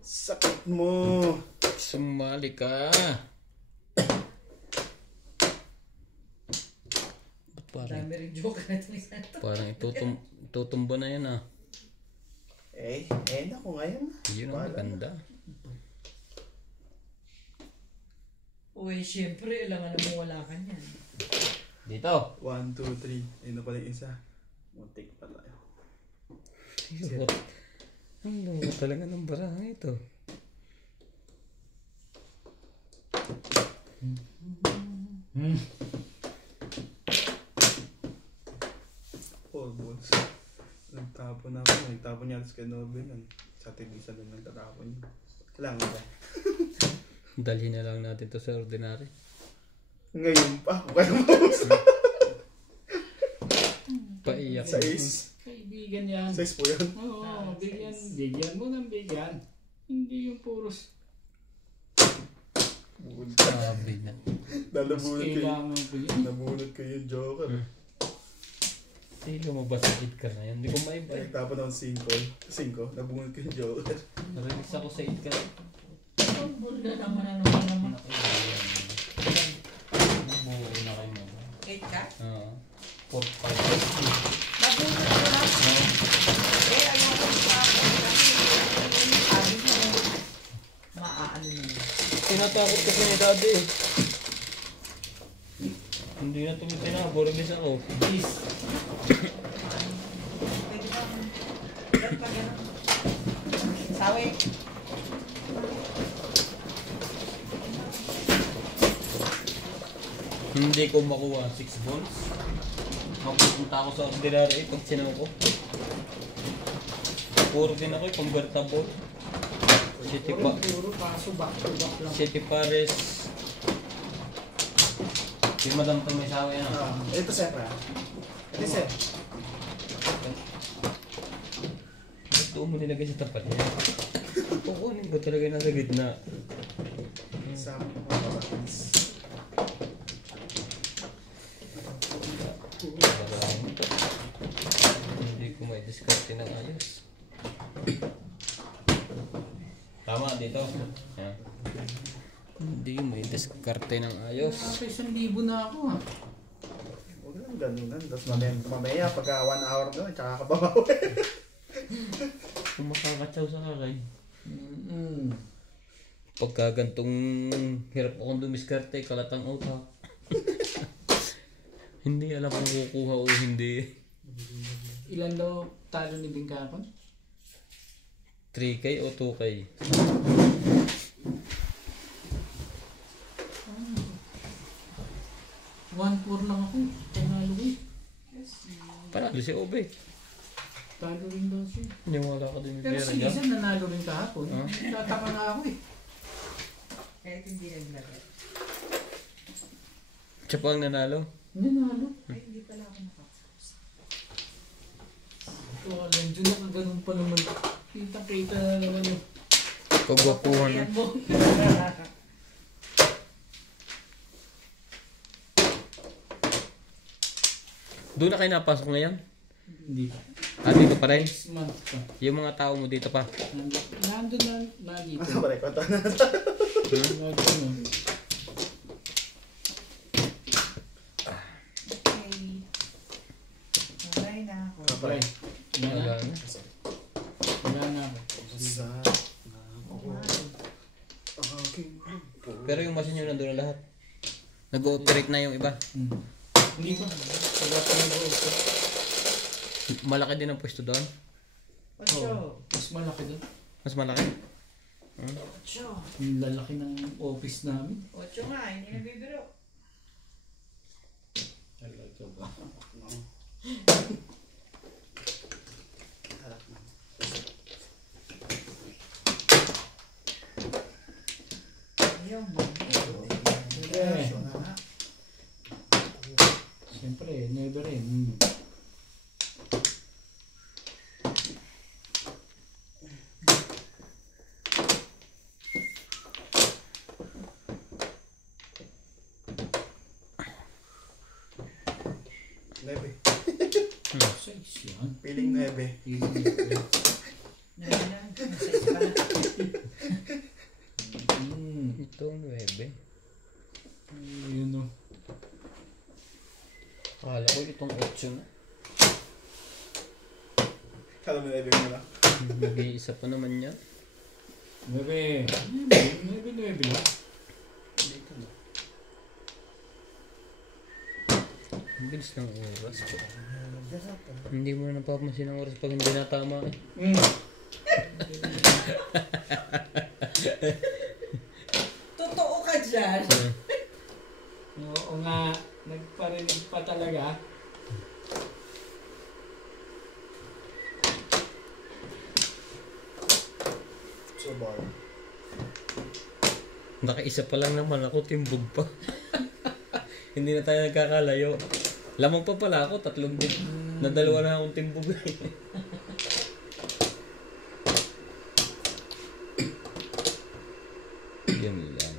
Sakit mo. Sumali ka. Ba't Dami rin joke na ito isa to. parang itutumbo na yan ah. Naku ngayon. Yun ang maganda. Uy, syempre, alangan na mo wala ka niyan. Dito. 1, 2, 3. Ayun na pala yung isa. Muntik pala. Ang loko talaga ng barahan ito. Four balls. Nagtapon ako. Nagtapon niya sa Nobel. Sa Tigisa din nagtatapon niya. Kailangan ba? Dalhin na lang natin to sa ordinary. Ngayon pa. Kaya maus. Paiyak. Sais. Kaibigan yan. Sais po yan. Oo, bigyan mo ng bigyan. Hindi yung puros. Sabi na. Nalabunod kayo. Kailangan ko yun. Nabunod ko yung Joker. Hindi lumabas sa hit ka na yan. Hindi ko maibay. Nagtapon ako 5. Nabunod ko yung Joker. Narinig ako sa hit ka na. Bulda naman na naman. Buo na kayo mo. 8 ka? Oo. 4, 5, 6. Nabulda ko lang. Ayaw ko sa akin. Sabi mo, maaano nyo. Tinatakot kasi ni daddy eh. Hindi na tumitin na. Borobis ako. Please. Pwede ba? Yan pa gano'n. Sawi. Hindi ko makuha 6 balls. Mapupunta ako sa ordinary pag sinaw ko. Puro din ako convertible. Puro paso back to back lang. City Pares. Si Madam Tomesawa yan. Ito sir. Ito sir. Doon mo nilagay sa tapat niya. Kukunin ko talaga nasa gitna. Sa mga kapatid. Hindi ko may diskarte ng ayos. Tama dito. Yan. Hindi may diskarte ng ayos. Nasa 1,000 na ako ha. Huwag lang ganunan. Tapos mamaya pagka 1 hour doon, tsaka ka babawi. Kung makakatsaw sa kakay. Pagka gantong hirap akong dumiskarte, kalatang utak. Hindi alam kung kukuha o hindi. Ilan daw talo ni Bingkapon? 3K o 2K? 1-4 lang ako. Panalo ko eh. Panalo si Obe. Talo rin daw siya. Niwala ka din yung Pero pera si niya. Lisa nanalo rin kahapon. Huh? Tataka na ako eh. Kahit hindi naglagay. Siya pa ang nanalo. Nanalo. Ay, hindi pala ako nakakasapos. So, alam dyan nakaganon pa naman. Kita-kita na naman yung Pagwapuhan na. Ayan mo. Doon na kayo napasok ngayon? hindi. Dito pa rin? Next month pa. Yung mga tao mo dito pa? Nandun na dito. Ano ba rin? Konta na. Nandun na. Okay. Babay na ako. Okay. Wala Wala na. na. Wala na ako. Sa Pero yung machine nyo nandun na lahat. Nag-ooperate na yung iba. Hindi pa. Wala pa nag-o-open. Malaki din ang pwesto doon. Ocho. Mas malaki doon. Mas malaki. Ocho. Yung lalaki ng office namin. Ocho nga, hindi nabibiro. Talaga ba? Ayaw mo. Eh. Siyempre, never end. Nebe. Size yan. Piling nebe. Naman, size pa na. Ito, 9. Yun o. Akala ko itong 8 na. Kala mo nebe mo na. Nag-iisa pa naman yan. 9 lang. Ang bilis ng oras ko. Hindi mo na napapansin ang oras pag hindi natama eh. Totoo ka dyan. Oo nga, nagparinig pa talaga. So, bar. Nakaisa pa lang naman ako, timbog pa. Hindi na tayo nagkakalayo. Lamang pa pala ako, 3 din. Nadalawa na akong timbog. Yan lang.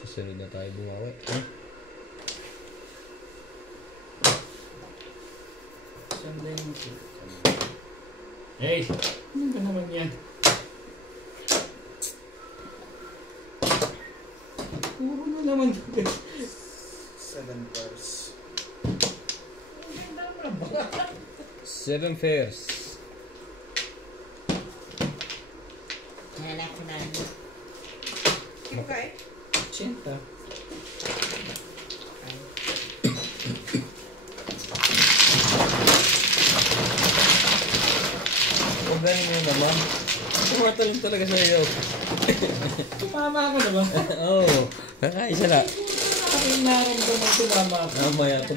Susunod na tayo bumawi. Sanda yung Hey! Ano ba naman yan? Puro na naman. 7 pairs. 7 pairs. Hanap ko na. Kim ka eh? 80. Huwag galing mo naman. Tumatalon talaga sa iyo. Tumama ka na ba? Oo. Oh, kakaisa na. Aking naramdaman tumama ka. Mamaya, Natin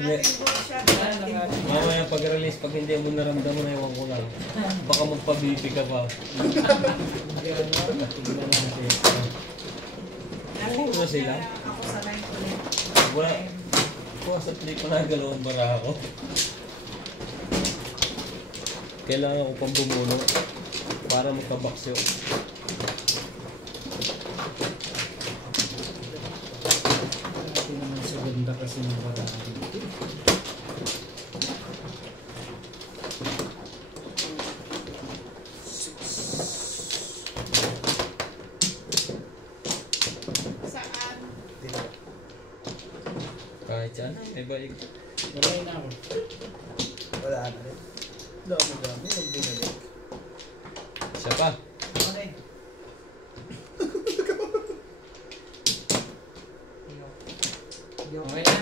mamaya pag-release, pag hindi mo naramdaman, ewan ko lang. Baka magpa-BP ka pa. Tignan natin. Puro sila. Ako sa line ulit. Wala. Kung sa play ko nagalawang bara ako. Kailangan ko pang bumuno para magkabaksyo. Ito naman sa ganda kasi ng paraan. Saan? Kahit saan, may baik. Maray na ako. Wala na rin. Dami-dami. Nang binalik. Isa pa. Okay. Okay na?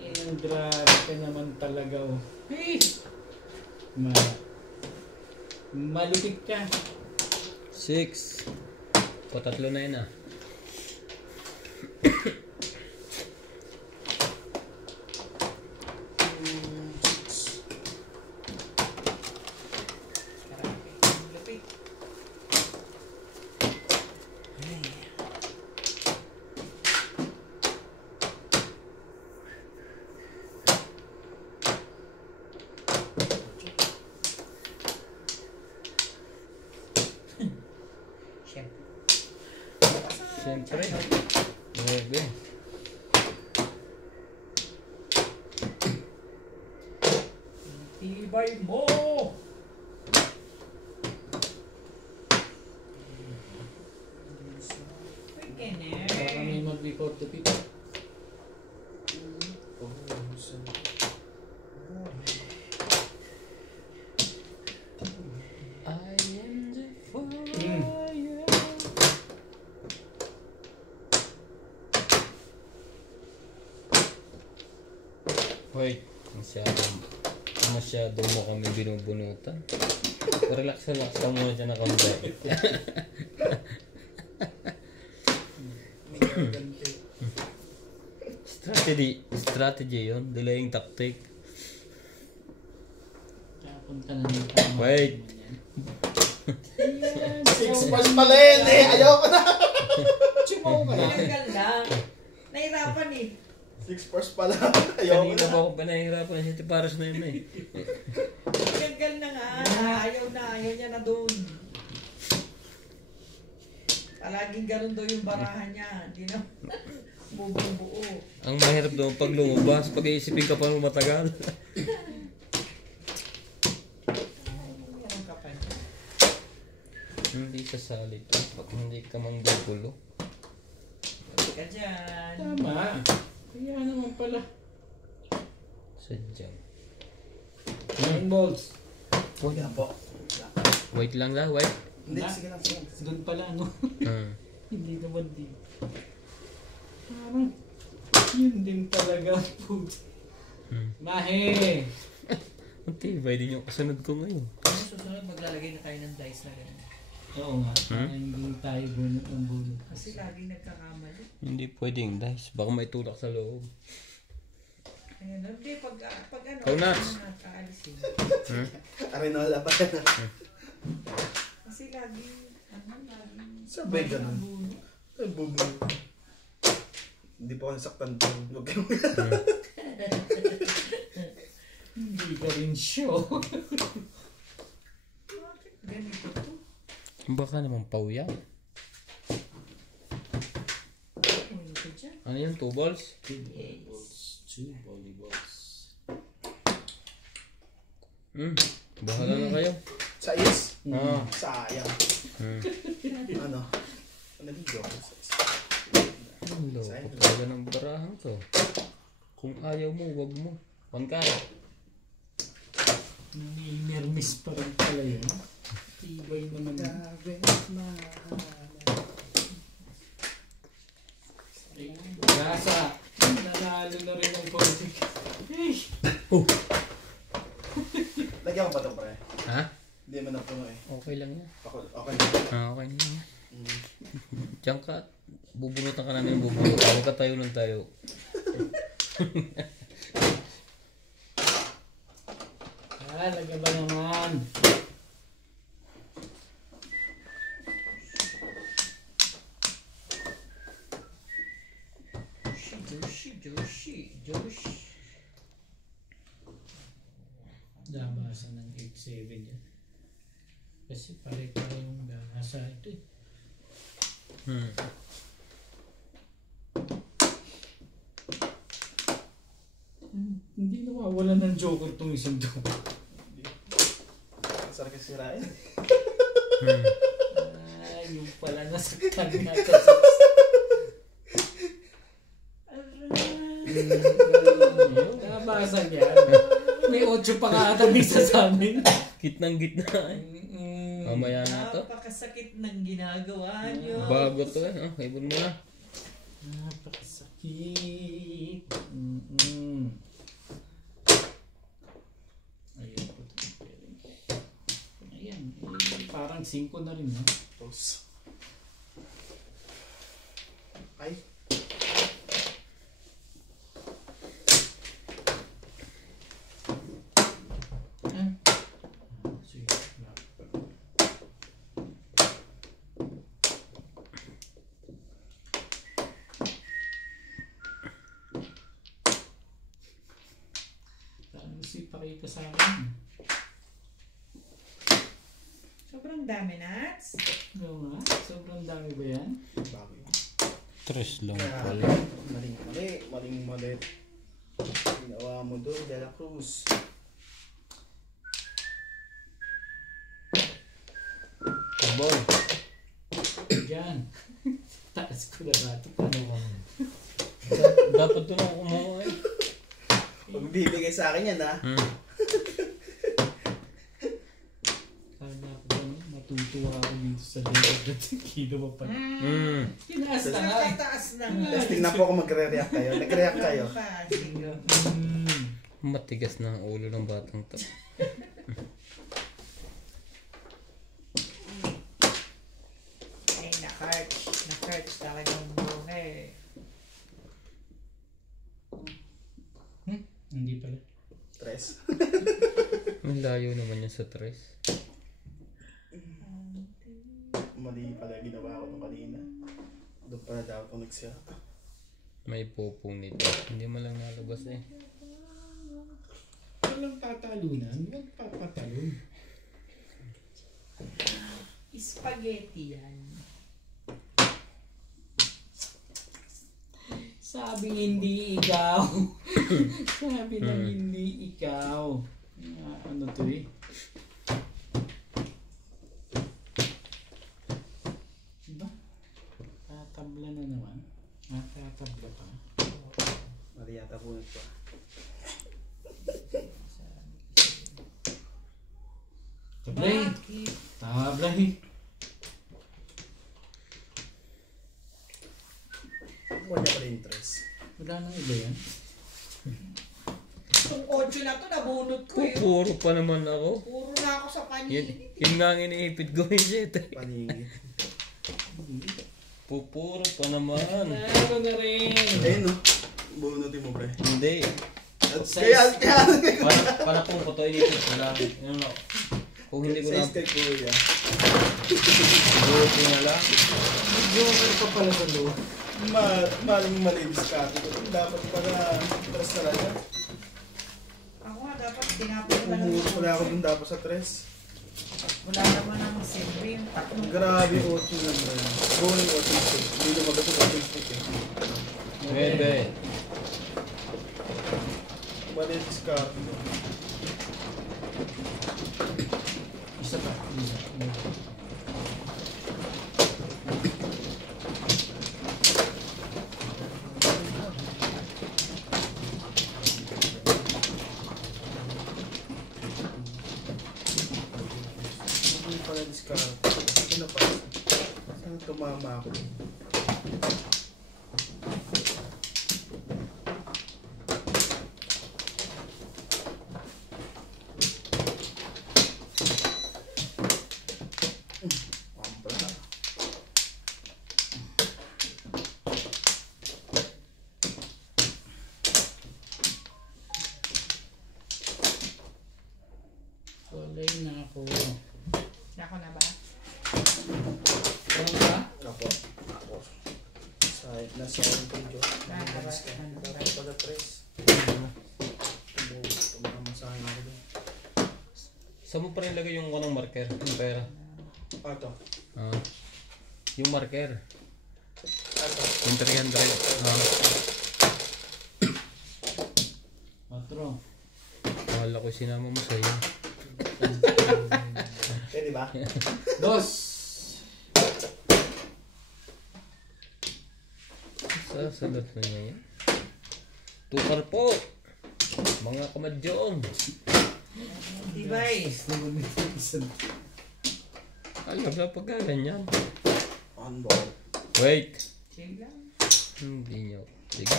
Ayun, grabe ka naman talaga. Oh. Hey! Malupit ka. 6. Patatlo na yun ah. Siyempre. 9. Tibay mo! Para may mag-record to people. I am the fire. Wait, masyado mo kami binubunutan. Relax ka muna dyan na kaunti. Strategy yun, delaying tactic. Kaya punta na ng tama. Wait. 6 pairs pala yun eh. Ayaw ko na. Chumaw ka na. Tinanggal lang. Nahirapan eh. 6 pairs pala. Ayaw ko Kanina na. pa ako pinahirapan siya tiparas na yun eh. Tinanggal na nga. Ayaw niya na doon. Palaging ganun daw yung barahan niya. Hindi na buo. Ang mahirap doon pag lumabas, pag-iisipin ka pa ng matagal. Meron ka pa. Hindi sasali to pag hindi ka manggugulo. Hindi ka dyan. Tama. Kaya naman pala. Sadyang. 9 volts. Yan po. Wait lang lah, wait. Hindi, sige lang. Doon pala, no? Hindi naman din. Parang, yun din talaga. Mahe! Ang tibay din yung kasunod ko ngayon. Ano susunod, maglalagay na tayo ng dice na rin. Oo nga, hindi tayo bunot ng bunot. Kasi laging nagkakamali. Hindi pwedeng dice. Baka may tulak sa loob. Ayun, hindi, pag ano, Ikaw, Nats. nakaalisin. Arenola pa yan. Kasi laging, laging... Sabay ganun. Ay, bubo. Hindi po ako nasaktan to. Huwag kayong... Hindi ka rin sure. Bakit ganito to? Baka naman pauya. Ano ko dyan? Ano yun? 2 balls? 2 volleyballs. Bahala na kayo. Sa is? Ah. Sayang. Ano? Naligo ako sa is. Ang loko talaga ng barahan to. Kung ayaw mo, wag mo. Pangkara. Naninermis pa rin pala yun. Tibay naman. Gasa. Nanalo na rin ang konti. Lagyan ko ba ito, pre? Ha? Hindi man napuno eh. Okay lang yan. Okay. Okay na yan. Diyan ka. Bubunutan ka namin bubunutan. Huwag ka tayo ng tayo. Laga ba naman? Josh. Damasa ng 8-7 yan. Kasi pare-pare yung gahasa ito eh. Hindi nawawala ng joker tong isang to. Sarap kasi sirain. Yung pala nasaktan nga kasi. Nabasa niya. May 8 pa nga ata isa sa amin. Gitnang gitna eh. Mamaya na to. Napakasakit ng ginagawa nyo. Bago to eh. Oh, ibon mo na. Napakasakit. Ayan po. Ayan. Parang 5 na rin. Ha? Tapos. Ay. Sige. Pakita sa akin. Sobrang dami, Nats. Oo nga. Sobrang dami ba yan? Bago yun. 3 lang Kaya, pala. Maling-mali. Ginawa mo doon, De La Cruz. Boy. Diyan. Taas ko na natin. Ano? Dapat doon ako kumuha eh. Pag bibigay sa akin yan, ha? Kala ko ba matutuwa ako dito sa level na kilo pa pala. Tinaas na nga. Nakataas na. Tapos tingnan po kung magre-react kayo. Nag-react kayo. Matigas na ang ulo ng batang to. Ay, na-curch talagang buong eh. Hindi pala. Tres. Ang layo naman yan sa 3. Mali pala ginawa ko nung kanina. Doon pala daw ako nagsira. May popong nito. Hindi mo lang nalabas eh. Walang tatalunan. Huwag papatalon. Spaghetti yan. Sabing hindi ikaw. Sabi na hindi ikaw. Ano to eh? Diba? Tatabla na naman. Tatabla pa. Mali yata po ito. Tablay! Tablay! Wala pala yung tres. Wala nang iba yan. Itong 8 na to, nabunot ko yun. Puro pa naman ako. Puro na ako sa paningin. Yun nga ang iniipit ko yung 7. Paningin. Pupuro pa naman. Meron na rin. Ayun no. Bunutin mo pre. Hindi. Kaya Para kung ko to iniipit ko lang. Yun no. Kung hindi ko lang. size kay kuya. Siguro ko na lang. Joker pa pala sa loob. Maling malinis ka. Dapat pala tres talaga. Ako nga, dapat tinapin ko na lang. Umuhulog pala ako dun dapat sa tres. Wala naman ang silbi yung tatlong. Grabe 8 lang ba yan. Going 8 stick. Hindi lumagas yung 8 stick eh. Pwede. Malinis ka. Isa pa. Isa. Hindi pala discard. Ito na pa. Saan tumama ako? Wambra. Kulay na ako. Ako na ba? Ano ba? Ako. Ako. Side na sa akin kay Jo. Malinis ka. Dapat pala tres. Tumama sa akin ako dun. Saan mo pa rin lagay yung kanang marker? Yung pera. Ato. Ah. Yung marker. Ato. Yung 300. Ah. Patro. Mahal ko sinama mo sa'yo. Pwede ba? Dos. Sasalat na niya yan. Tukar po. Mga kamadyon. Tibay. Alam na pagka ganyan. On ball. Wait. Chill lang. Hindi nyo. Sige.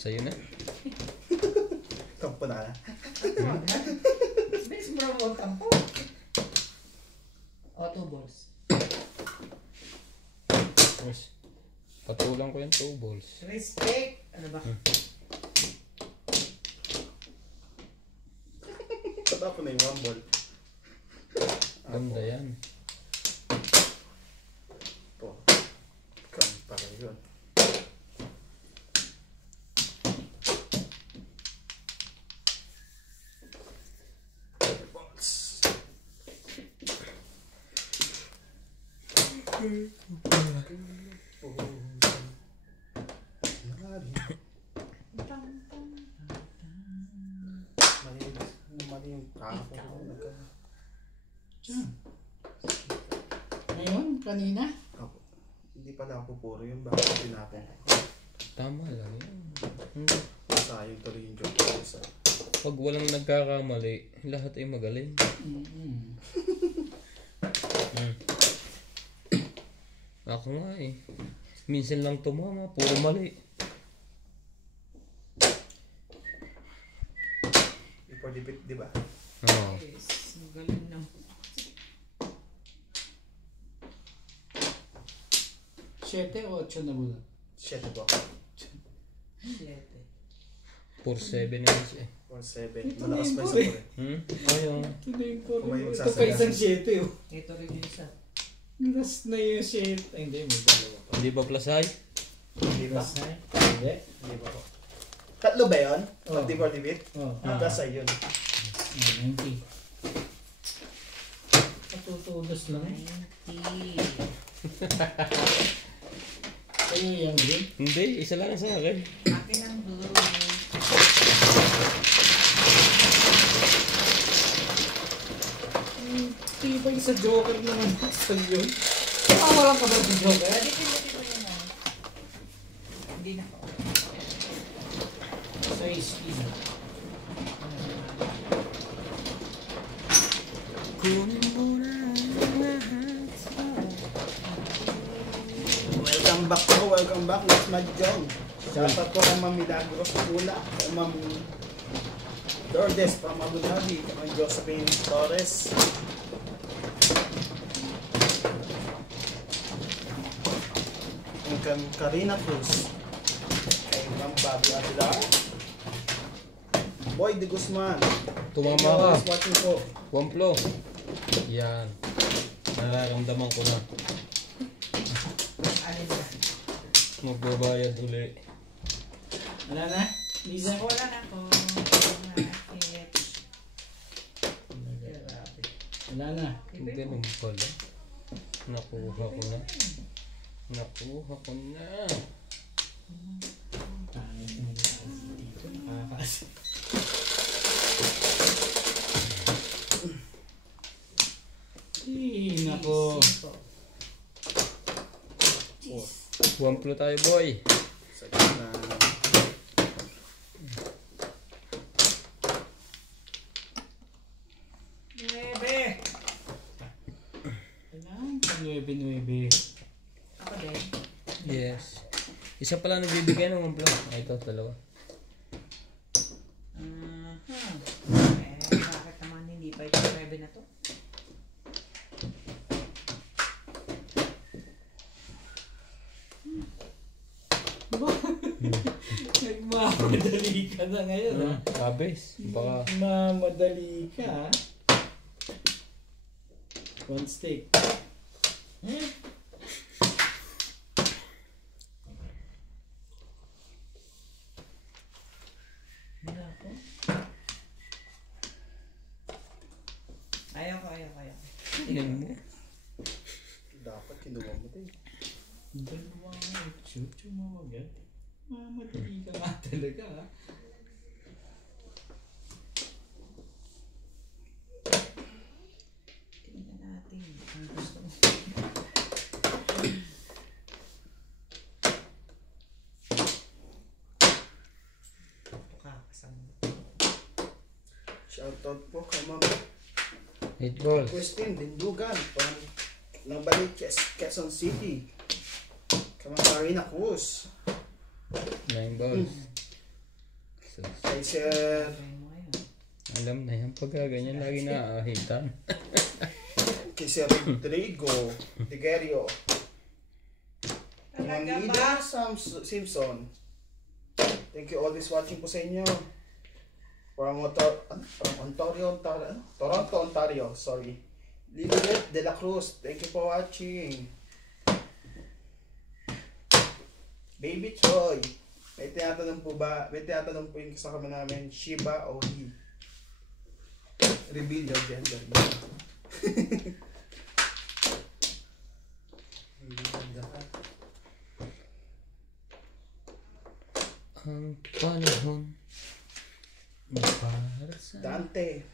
Sa'yo na. Kampo na na. Bilis mo na mo tampo. Auto balls. Yes. Patulang ko yung 2 balls. Respect. Ano ba? Taba ko na yung one ball. Ganda yan. Ito. Kampa na yun. Balls. Mali yung kahapon. Diyan. Ngayon, kanina. Ako. Hindi pala ako puro yun. Bakit tinapin? Tama lang yan. Hindi. Sayang tuloy yung joke ko sa... Pag walang nagkakamali, lahat ay magaling. Ako nga eh. Minsan lang tumama, puro mali. Before the pit, di ba? Oo. Yes. Magaling na. 7 o 8 na bulan. 7 po. 7. 4-7 na siya. 4-7. Malakas pa isa po eh. Ayun. Ito na yung puro. Kumain Ito magsasaya. pa isang 7 oh. Ito rin yung isa. Last na yung 7. Ay, hindi. May dalawa pa. Hindi ba plasay? Hindi ba? Last na yun? Hindi. Hindi ba po? Tatlo ba yun? Oo. Pag before the pit? Oh. Plus ay yun. 90. Patutulos lang. 90. Sa'yo yung green. Hindi, isa lang sa akin. Akin ang blue. Tibay sa Joker naman sa yun. Wala ka ba sa Joker? Pwede pindutin mo yun. Hindi na ako. Sa speed. Kunin mo na lahat. Welcome back po. Welcome back. Next Mahjong. Shoutout po kay Ma'am Milagros Pula. Kay Ma'am Lourdes from Abu Dhabi. Kay Josephine Torres. Kay Karina Cruz. Kay Ma'am Bobby Aguilar. Boy De Guzman. Tumama Thank you ka. always watching po. Wamplo. Yan. Nararamdaman ko na. Alin na? Magbabayad uli. Wala na? Liza? Wala na po. Bakit? Grabe. Wala na. Ganun pala. Nakuha ko na. Nakuha ko na. Pangit mo dito. Nakakaas. Nako. Wamplo tayo, boy. Sa gitna. Nuebe. Kailangan ka 9-9. Ako din. Yes. Isa pala nagbibigay ng wamplo. Ay, ito, dalawa. Bakit naman hindi pa ito 9 na to? Nagmamadali ka na ngayon, ha? Kabis. Baka. Nagmamadali ka, ha? One steak. Ayoko. Yan mo. Dapat kinuha mo ito. Dalawa nga, chuchu mo agad. Mamadali ka nga talaga, ha? Tingnan natin. Ang gusto mo. Kakasama. Shoutout po kay Ma'am 8 balls. Christine Dindugan from ng Balik, Quezon City. Kay Ma'am Karina Cruz. 9 balls. So, Kay Sir Gawin mo ngayon. alam na yan. Pagka ganyan, lagi naahitan. Kay Sir Rodrigo Tigerio. Kay Ma'am Talaga Lida ba? Simpson. Thank you always watching po sa inyo. From Toronto, Ontario. Sorry. Lilibet De La Cruz. Thank you for watching. Baby Troy. May tinatanong po yung kasama namin, Shiba o He? Reveal your gender. Ang panahon para sa Dante.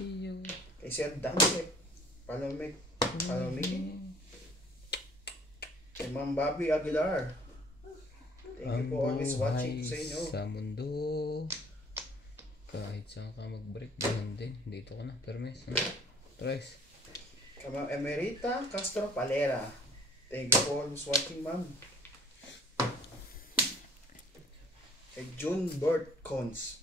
iyo. Kay Sir Dante. Palomig. Kay Ma'am Bobby Aguilar. Thank you for always watching sa inyo. Sa mundo, kahit saan ka mag-break, ganun din. Dito ka na, permes. Tres. Kay Ma'am Emerita Castro Palera. Thank you for always watching, Ma'am. Kay June Burt Cons.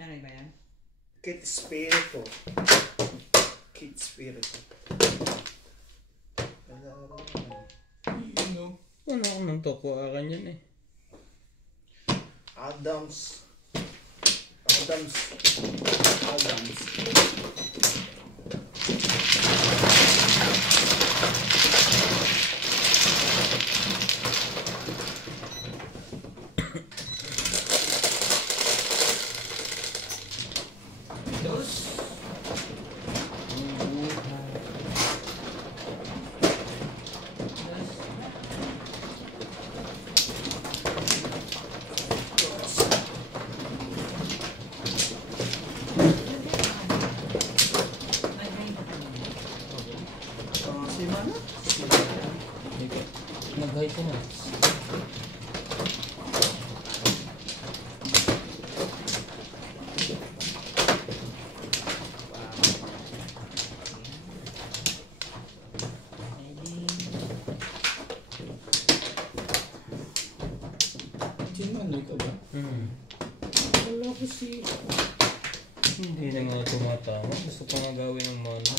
Ano ba yan? Kid Spirito. Ano ako nang toko akan yan eh. Adams. Si Mana? Nag-hi ko na. Ano, ikaw ba? Wala ko si... Hindi na nga tumatama. Gusto pa nga gawin ng mano.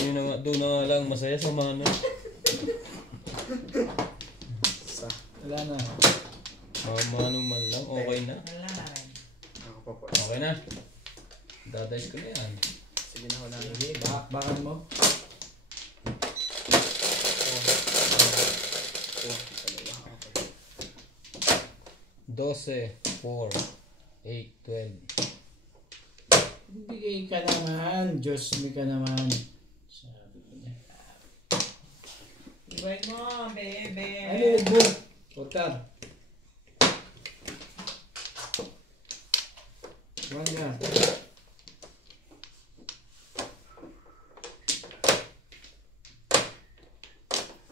Yun na nga, doon na nga lang masaya sa mano. Wala na. Mano man lang, okay na. Wala. Ako pa po. Okay na. Dadice ko na yan. Sige na, wala na. Sige, bakbakan mo. Dose, 4, 8, 12. Bigay ka naman. Diyos mo ka naman. Sabi ko niya. Ibay mo, bebe. Ano, Bo? Portar. Wala.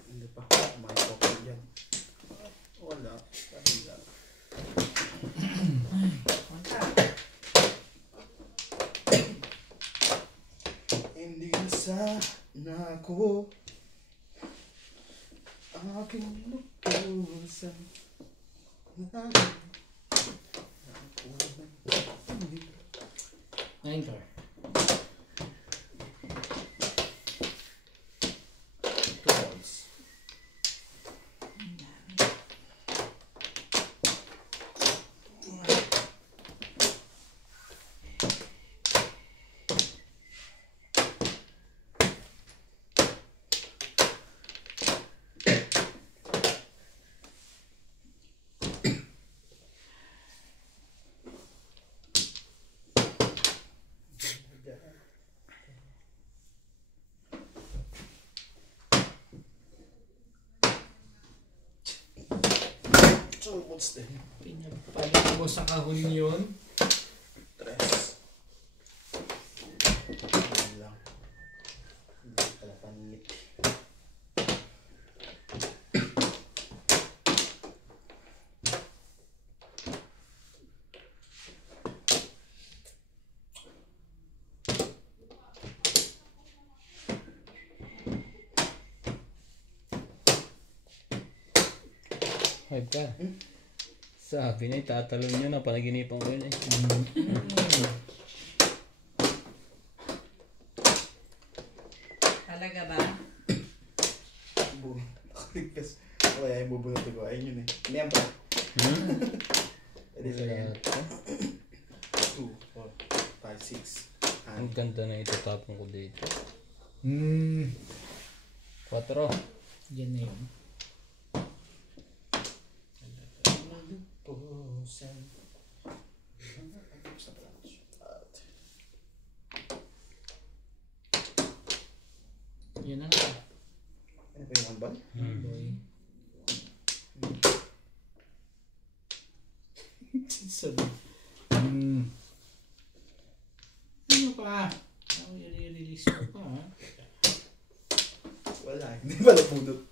Hindi pa. May pokok dyan. Wala. Wala. Hindi sana ako aking lukusan. Anchor. Tools. Tools din. Pinapalit mo sa kahon yun. Tres. Yan lang. Hindi pala paningit. Hype ka. Sabi na, itatalon nyo na. Panaginipan ko yun eh. Talaga ba? Ligtas. O kaya yung bubunot ko. Ayun yun eh. Miyempre. Pwede sa yan. 2, 4, 5, 6. Ang ganda na itatapon ko dito. 4. Yan na yun. Pusan. Yan na nga. Ano ba yung hambal? Boy. Sabi. Ano pa? Ano i-release ko pa ha? Wala. Hindi ba napudot?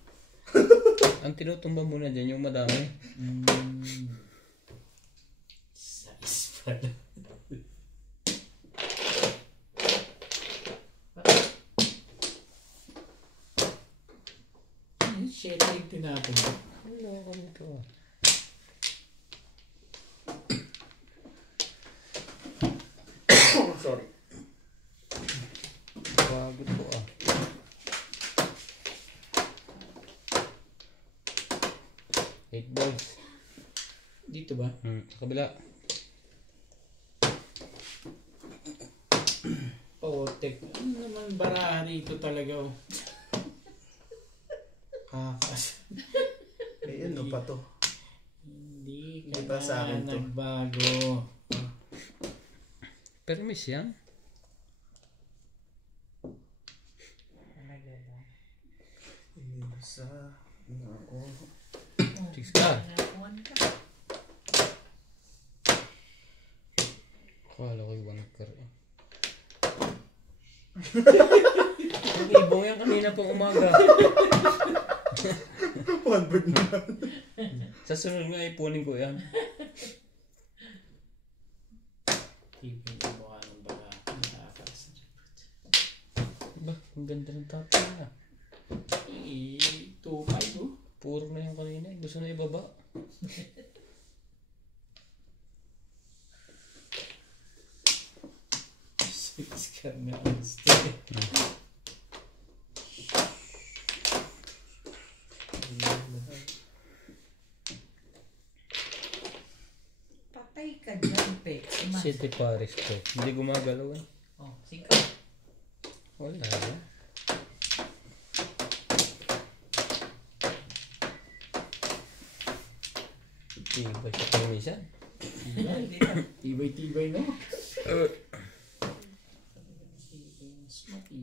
Ang tinutumba muna dyan yung madami. Size pala. Shading tinapin mo. Ano ka nito ah? Sorry. Pagod ko ah. Eight balls. Dito ba? Sa kabila. Oo, ano naman baraha rito talaga oh. Kakas. Eh, ano pa to? Hindi Hindi ka pa sa akin to. nagbago. Permis yan? Talaga ba? Hindi sa... Ako. Six ka. Nakakuhan ka. Akala ko yung one car eh. Ang ibong yan kanina pong umaga. One bird naman. Sa sunod nga ipunin ko yan. Tipin yung mukha ng baraha. Nakakas. Ba, ang ganda ng tapon na. Eh, 2-5 oh. Puro na yung kanina. Gusto sa ibaba. Six ka na ang stick. Patay ka dyan, Pe. City Paris to. Hindi gumagalaw eh. Oh, sige. Wala ba? Tibay sa pamisan. Tibay-tibay no?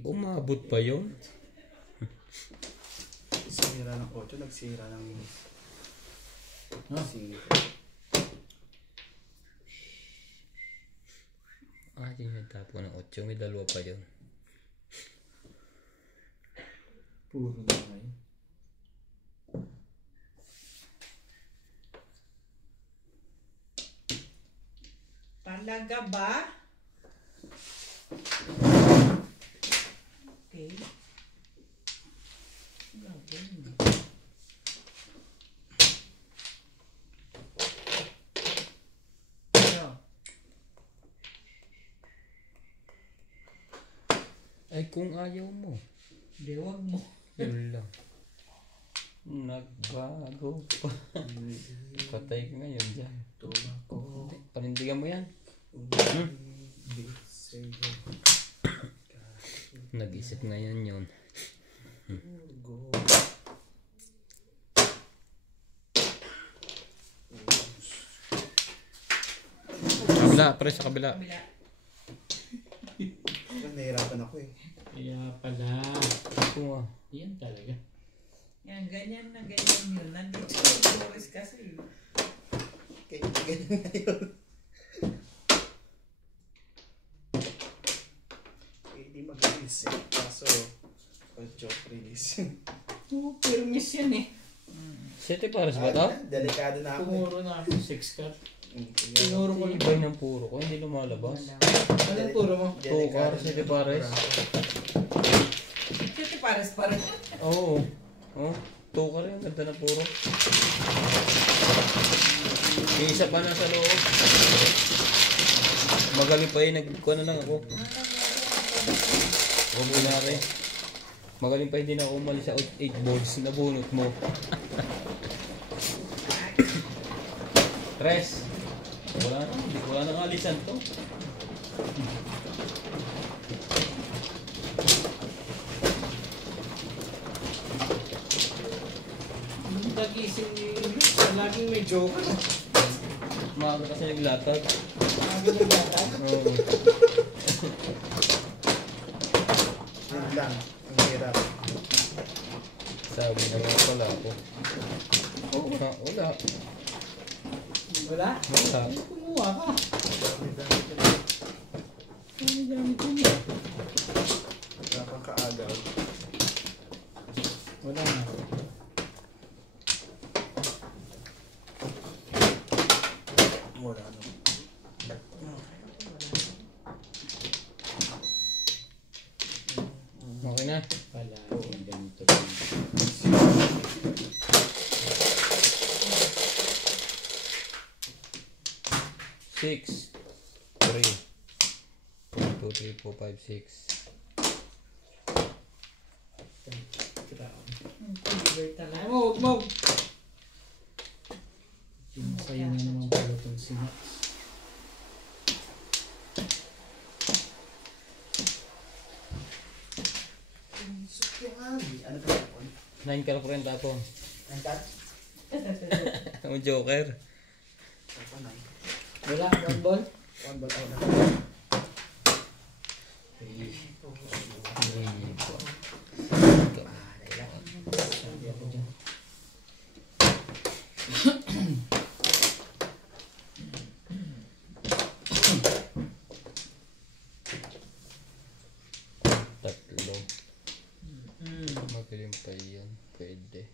Umabot pa yun? Sira ng 8, nagsira ng... Huh? Yun yung tapo ng 8. May dalawa pa yun. Puro na ngayon. Talaga ba? Okay. Grabe. Ano? Ay kung ayaw mo. Hindi, wag mo. Yun lang. Nagbago pa. Patay ka ngayon dyan. Hindi, panindigan mo yan. Nag-isip ngayon yun. Kabila, pre sa kabila. Kabila. Nahirapan ako eh. Kaya pala. Ito nga. Yan talaga. Yan, ganyan na ganyan yun. Nandito yung Boris kasi. Kaya ganyan ngayon. Hindi mag-release eh. Kaso, 8 release. Oo, permis yan eh. City Paris ba ito? Delikado na ako eh. Pumuro na ako 6 cut. Tinuro ko ibay ng puro ko, hindi lumalabas. Anong puro mo? Tukar, City Paris. Kasi pares pa rin. Oo. Oh, tukar yung ganda ng puro. Yung isa pa nasa loob. Magaling pa yun, nagkuha na lang ako. Huwag mo na rin. Magaling pa hindi na ako umalis sa 8 boards na bunot mo. Tres. Wala na, hindi ko na alisan to. Yung nagising ni laging may joker. Maaga kasi naglatag. Sabi niya bata. Oo. Yun lang. Ang hirap. Sabi naman pala ako. Oo, wala. Wala? Wala. Ay, kumuha ka. Dami-dami ko. Dami-dami kumuha. Wala kang kaagaw. Wala na. Wala na. Okay na. Palagi ganito. 6, 3, 1, 2, 3, 4, 5, 6. Deliver talaga. Ay mo, huwag mo. Sa'yo na naman pala itong sinak. Ano ba yun? 9 ka lang po rin tapon. Ang cut? Ang joker. Apa na? Wala, one ball. One ball out na. Tatlo. Magaling pa yun. Pwede.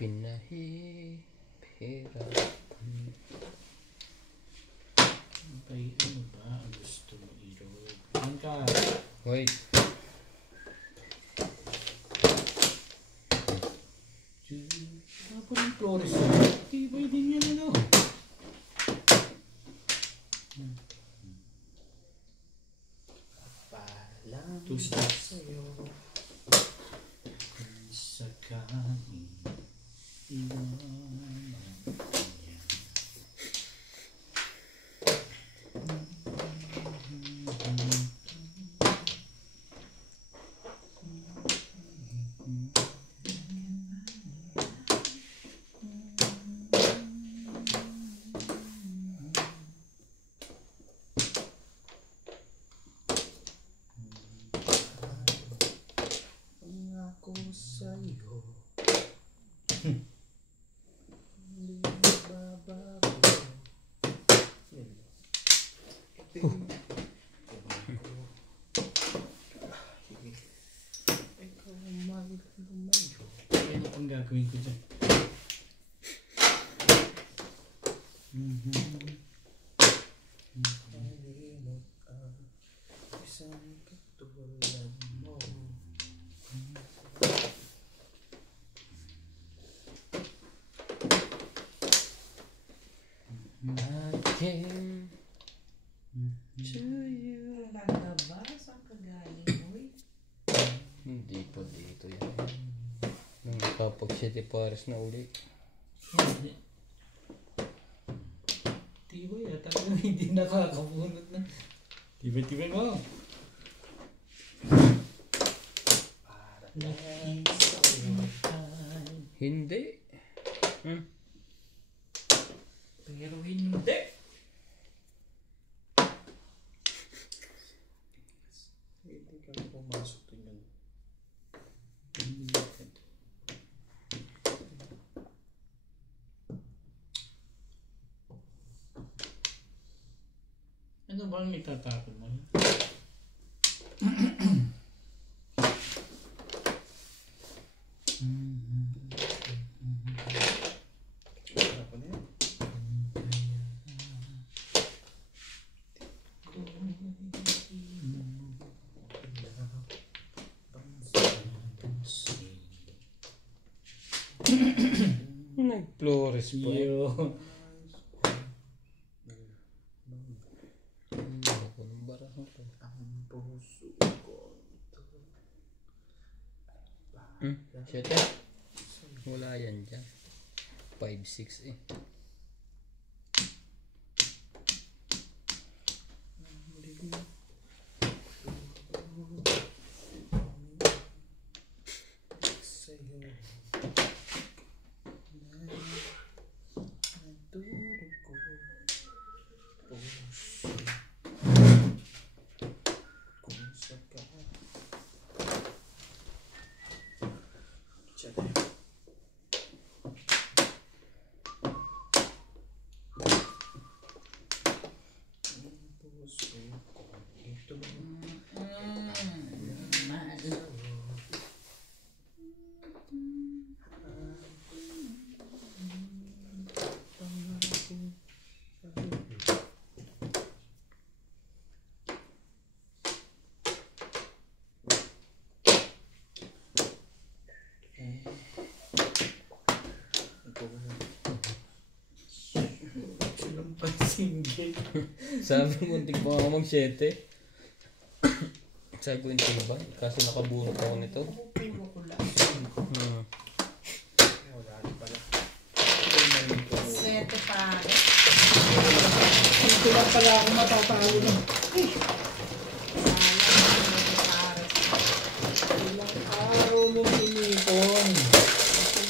Pinahi. Hirap. Okay, ano ba ang gusto mo i-roll? Yan ka. Wait. Tapos yung Flores. Tibay din yan ano. Paalam Two steps. sa'yo. Sa kami iwanan niya. Ako sa'yo. Hindi babago. Yan. Ikaw man lumayo. Ano pang gagawin ko dyan? Malimot ang isang katulad mo. I came to you. Talaga ba? Saan ka galing, uy? Hindi po dito yan. Nung nakapag City Paris na uli. Tibay ah, talagang hindi nakakabunot na. Tibay mo. Hindi. Pero hindi. Hindi ka na pumasok tingnan. Ano ba ang itatapon mo? Ako na yan. Nag-Flores pa. Yo. Ako ng barahan ko. Ang puso ko ito. Siyete? Wala yan dyan. 5-6 eh. Sa'yo. Nagdurog ko. Puso. Kung saka. Siya tayo. Ang puso ko ito. Silang pansingit. Sabi mo, hindi pa ako mag-7. Sabi ko, hindi ba? Kasi nakabunot ako nito. Puro ko lang. Wala rin pala. Sete pare. Dito lang pala ako matatalo na. Ilang araw mong inipon.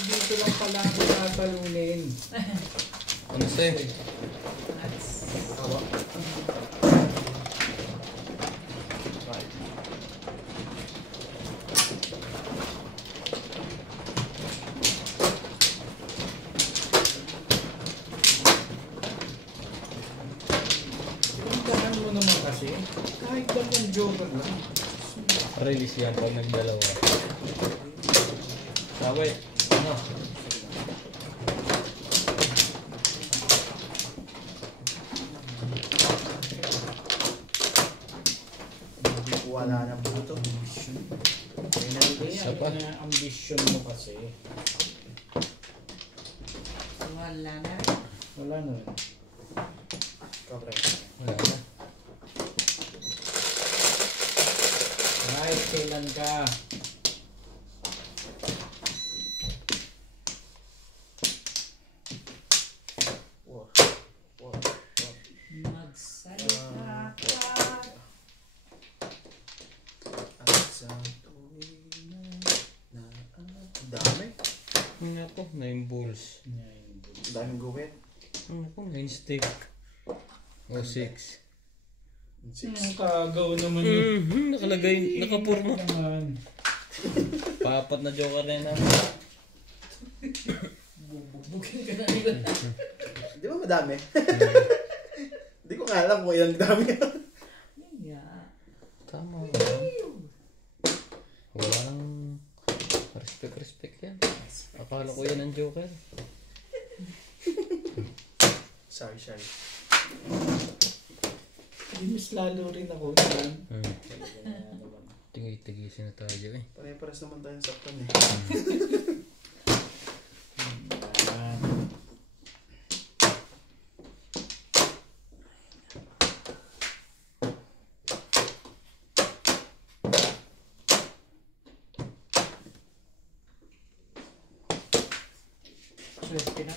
Dito lang pala ako tatalunin. Ano sa'yo? Puntahan mo naman kasi. Kahit dalawang joker lang. Release yan pag nagdalawa. Sabi, ano? pa. na ambisyon mo kasi. Wala na. Wala na rin. Kapre. Wala na. Right, kailan ka? Wow. Wow. Magsalita ka. At sa tuwing na dami. Ano po? 9 balls. Daming gawin. Ano po? 9 stick. O 6. 6. Ang kagaw naman yun. Nakalagay. Nakapurma. Naman. Papat na joker na yun. Bubugin ka na nila. Di ba madami? Hindi ko nga alam kung ilang dami. Yan nga. Tama. Walang respect yan. Akala ko yan ang joker. Sorry. Mas lalo rin ako yan. Tingay-tigisin na tayo eh. Pare-pares naman tayong saktan eh. Swerte na.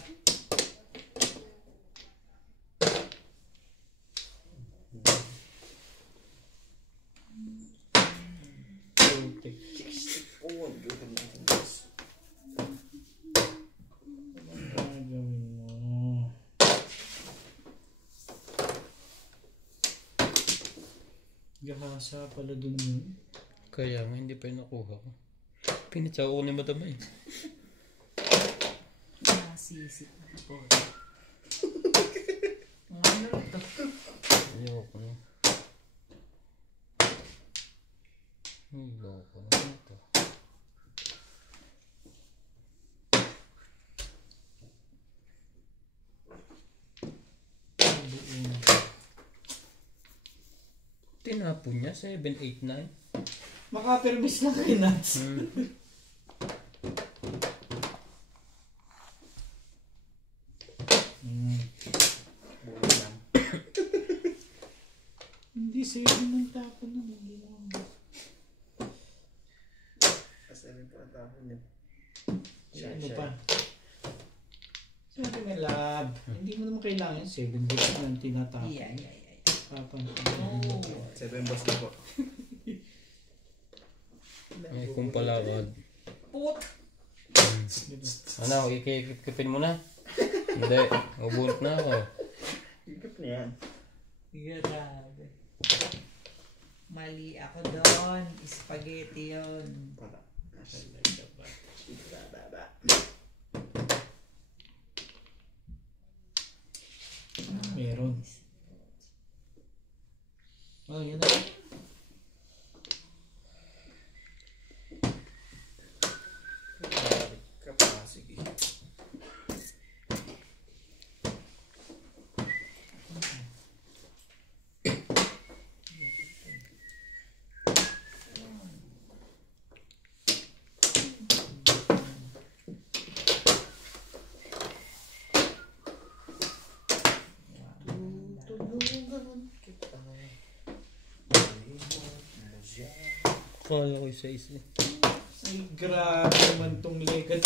Oh, ang gawin natin this. Gagawin mo. Gahasa pala dun yun. Kaya nga hindi pa yung nakuha ko. Pinatsaw ko ni madama eh. Nasisip na po. Ano ito? Ayoko na. Ayoko na ito. Tinapon niya 7, 8, 9. Makapermis lang kay Nats. Buhay lang. Hindi sa'yo naman tapon na. Hindi naman. Kasi rin pa natapon yun. Ano pa? Sabi nga lab. Hindi mo naman kailangan 7 bits lang tinatapon. Yeah. Tapon. Oh. 7 boss na po. May kumpalakad. Put. Ano, ikikipin mo na? Hindi, ubunot na ako. Higap na yan. Grabe. Mali ako doon. Spaghetti yun. Wala. Meron. Oh, yun na. Ka pa, sige. Tutulungan kita. Kala ko isa-isa. Ay, grabe naman tong legat.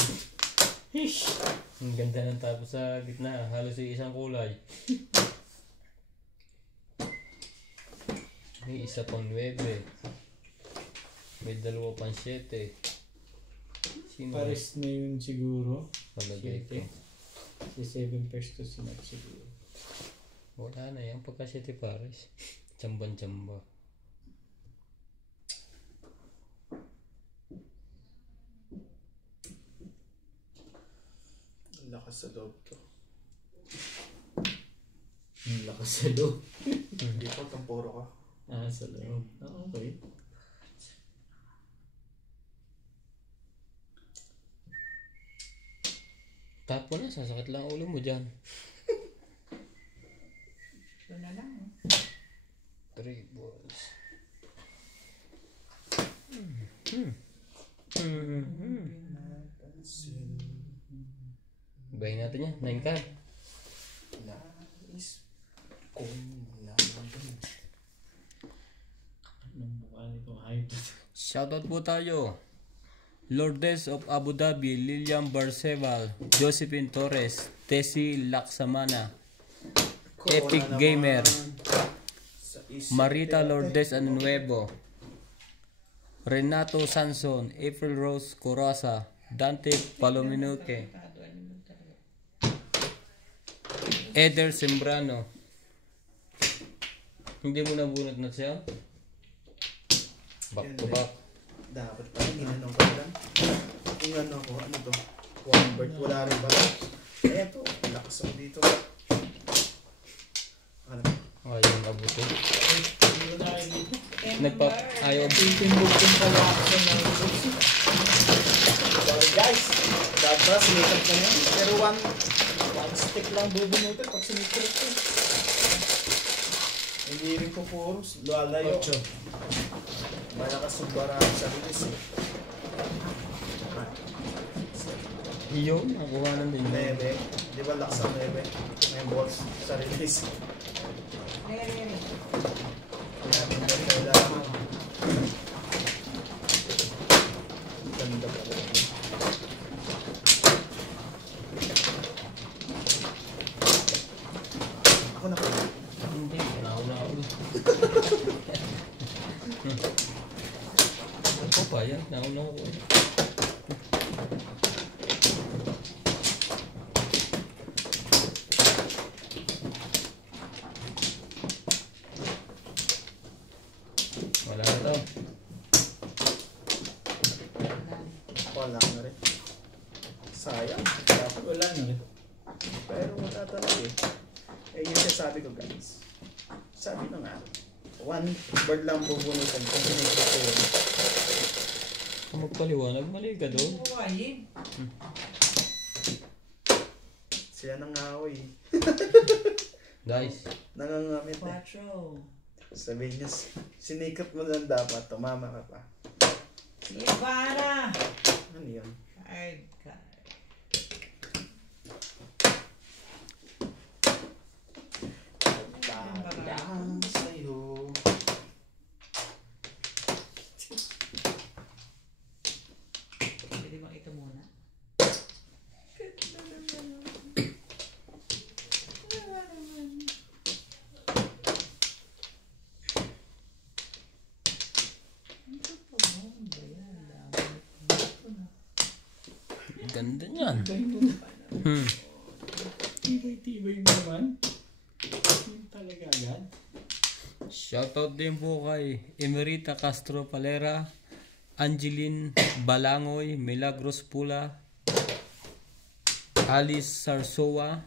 Hish! Ang ganda ng tapos sa gitna. Halos isang kulay. May isa pang 9. May 2 pang 7. Sino? Pares na yun siguro. Palagay ko. Si 7 first to sinat siguro. Wala na yan. Pagka 7 pares. Chamban-chamba. Lakas sa loob to. Ang lakas sa loob. Hindi po, tampuro ka. Ah, sa loob. Ah, okay. Tapo na. Sasakit lang ulo mo dyan. Ito na lang. 3 balls. Napansin. Bayin natin yan. 9 card. Nais kong laman. Anong mukha nito? Hype. Shoutout po tayo. Lourdes of Abu Dhabi, Lilian Barceval, Josephine Torres, Tessie Laksamana, Epic Gamer, Marita Lourdes Anuevo, Renato Sanson, April Rose Coraza, Dante Palominuque, Eder Sembrano. Hindi mo nabunot na siya? Back to back. Dapat pala, ginanong ko lang. Kung ano ko, ano to? One bird, wala rin pala. Eto, lakas ako dito. Ano? Ayaw nabuto. Ayaw. Titimbog yung kalaksan na Sorry guys, dapat sinikap ko yan. Pero one stick lang bubunutin pag sinikap ko. Hindi rin po puro, lalayo. Malakas yung barang sa bilis eh. Iyo, nakuha din. Nebe, di ba lakas ang nebe? May balls sa release. Nere. Namin na kailangan. Ganda pa rin. Ako na po. Hindi, nauna ako. Ako pa yan, nauna ako. Wala na to. Wala na rin. Sayang. Dapat wala na rin. pero wala talaga eh. Eh yun siya sabi ko guys. Sabi na nga. One bird lang bubunutan kung sinikip ko yun. Kung magpaliwanag, mali ka doon. Buwayin. Siya nangahoy. Guys, Nangangamit eh. Quattro. Sabihin niya, sinikip mo lang dapat, tumama ka pa. Ivana. Ano yun? Card. Lang sa'yo. Pwede bang ito muna? ganda niyan. Tibay-tibay mo naman. Yung talaga agad. Shoutout din po kay Emerita Castro Palera, Angeline Balangoy, Milagros Pula, Alice Sarsoa,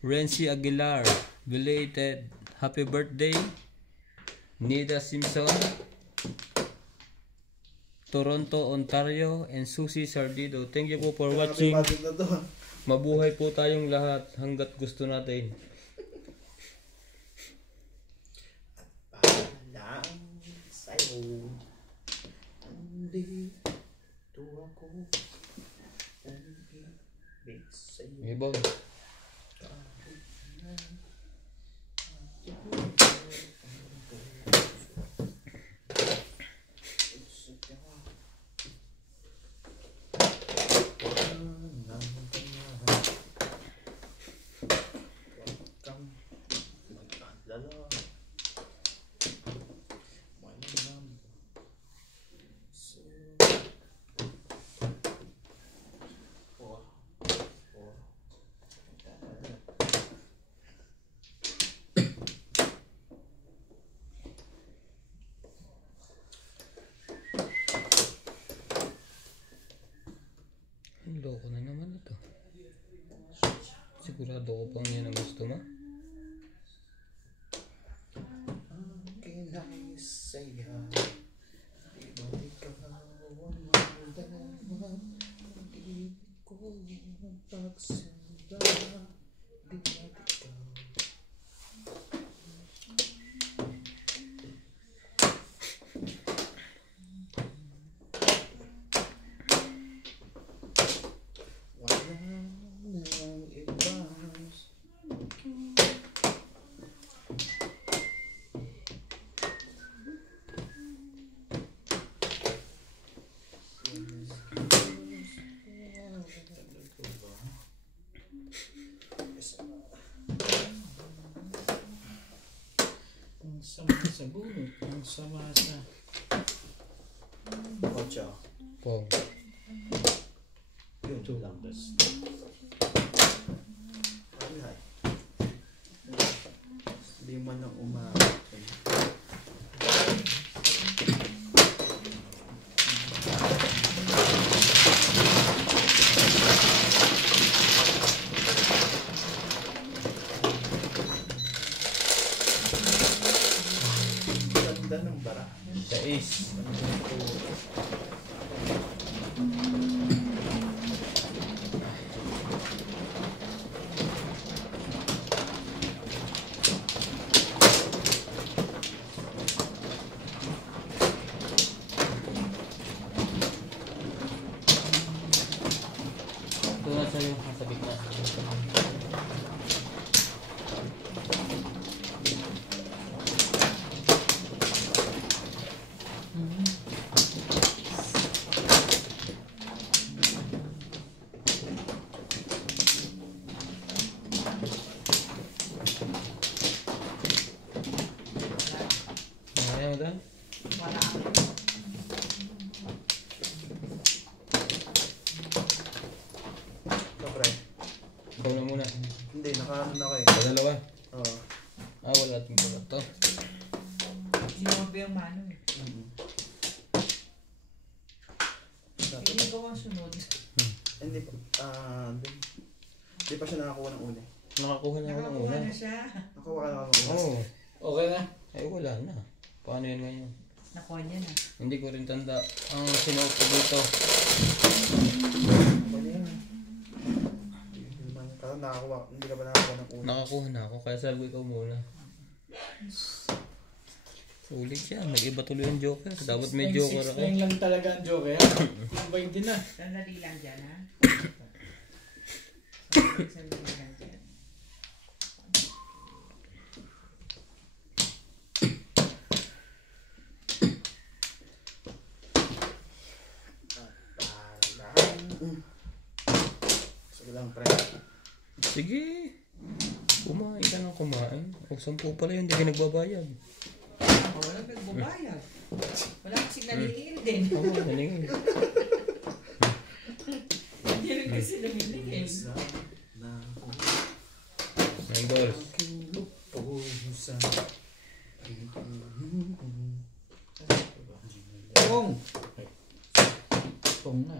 Renzi Aguilar, belated happy birthday, Nida Simpson, Toronto, Ontario, and Susie Sardido. Thank you po for watching. Budget na to. Mabuhay po tayong lahat hanggat gusto natin. Lang sa'yo. Andito ako. Umibig sa'yo. Ibog. Loko na naman ito. Sigurado ko pang yan ang gusto mo. Akin ay saya. Di ba ikaw ang magdalaman? Di ko pagsanda. Di ba ikaw? sama sa bunot. Ang sama sa... 8. Pong. Yun Two. lang. Alright. Hindi man lang umakin. Ganda ng bara. 6. Ito na sa'yo, nasa gitna. Ayaw mo doon? Wala. Ito, pre. Ikaw na muna. Hindi, nakaano na kayo. Sa dalawa. Oo. Wala din pala to. Sinobi ang mano eh. Hindi ko ang sunod. Hindi pa. Hindi pa siya nakakuha ng una. Nakakuha na ako ng Nakakuha una. na siya. Nakuha ka na ng una. Oo. Okay na? Ay, wala na. Paano yun ngayon? Nakuha niya na. Hindi ko rin tanda ang sinuot ko dito. Ano yan? Nakakuha. Hindi ka ba nakakuha ng una? Nakakuha na ako, kaya sabi ko ikaw muna. Sulit siya, nag-iba tuloy yung Joker. Dapat may Joker ako. 6-9 lang talaga ang Joker. Yung 20 na. Sandali lang dyan ha. Sandali lang dyan. Sige lang, pre. Sige, kumain ka ng kumain. O, 10 pala yun, hindi ka nagbabayad. Wala nagbabayad. Wala kasing naningil din. Oo, naningin. Hindi rin kasi naningil. $9. Pong! Pong na.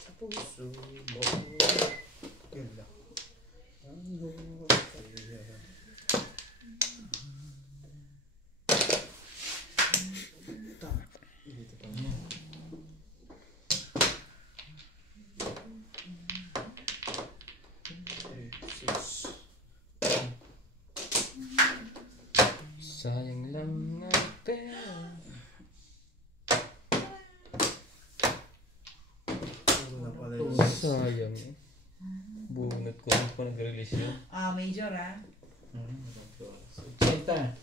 Sa puso mo. Yun lang. Sayang lang ang pera. Sayang eh. Bunot ko pa nag-release yun. Major ha. Senta.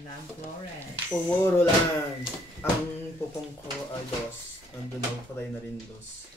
Alam Flores. Pumuro lang. Ang pupong ko ay dos. Nandun ako patay na rin dos.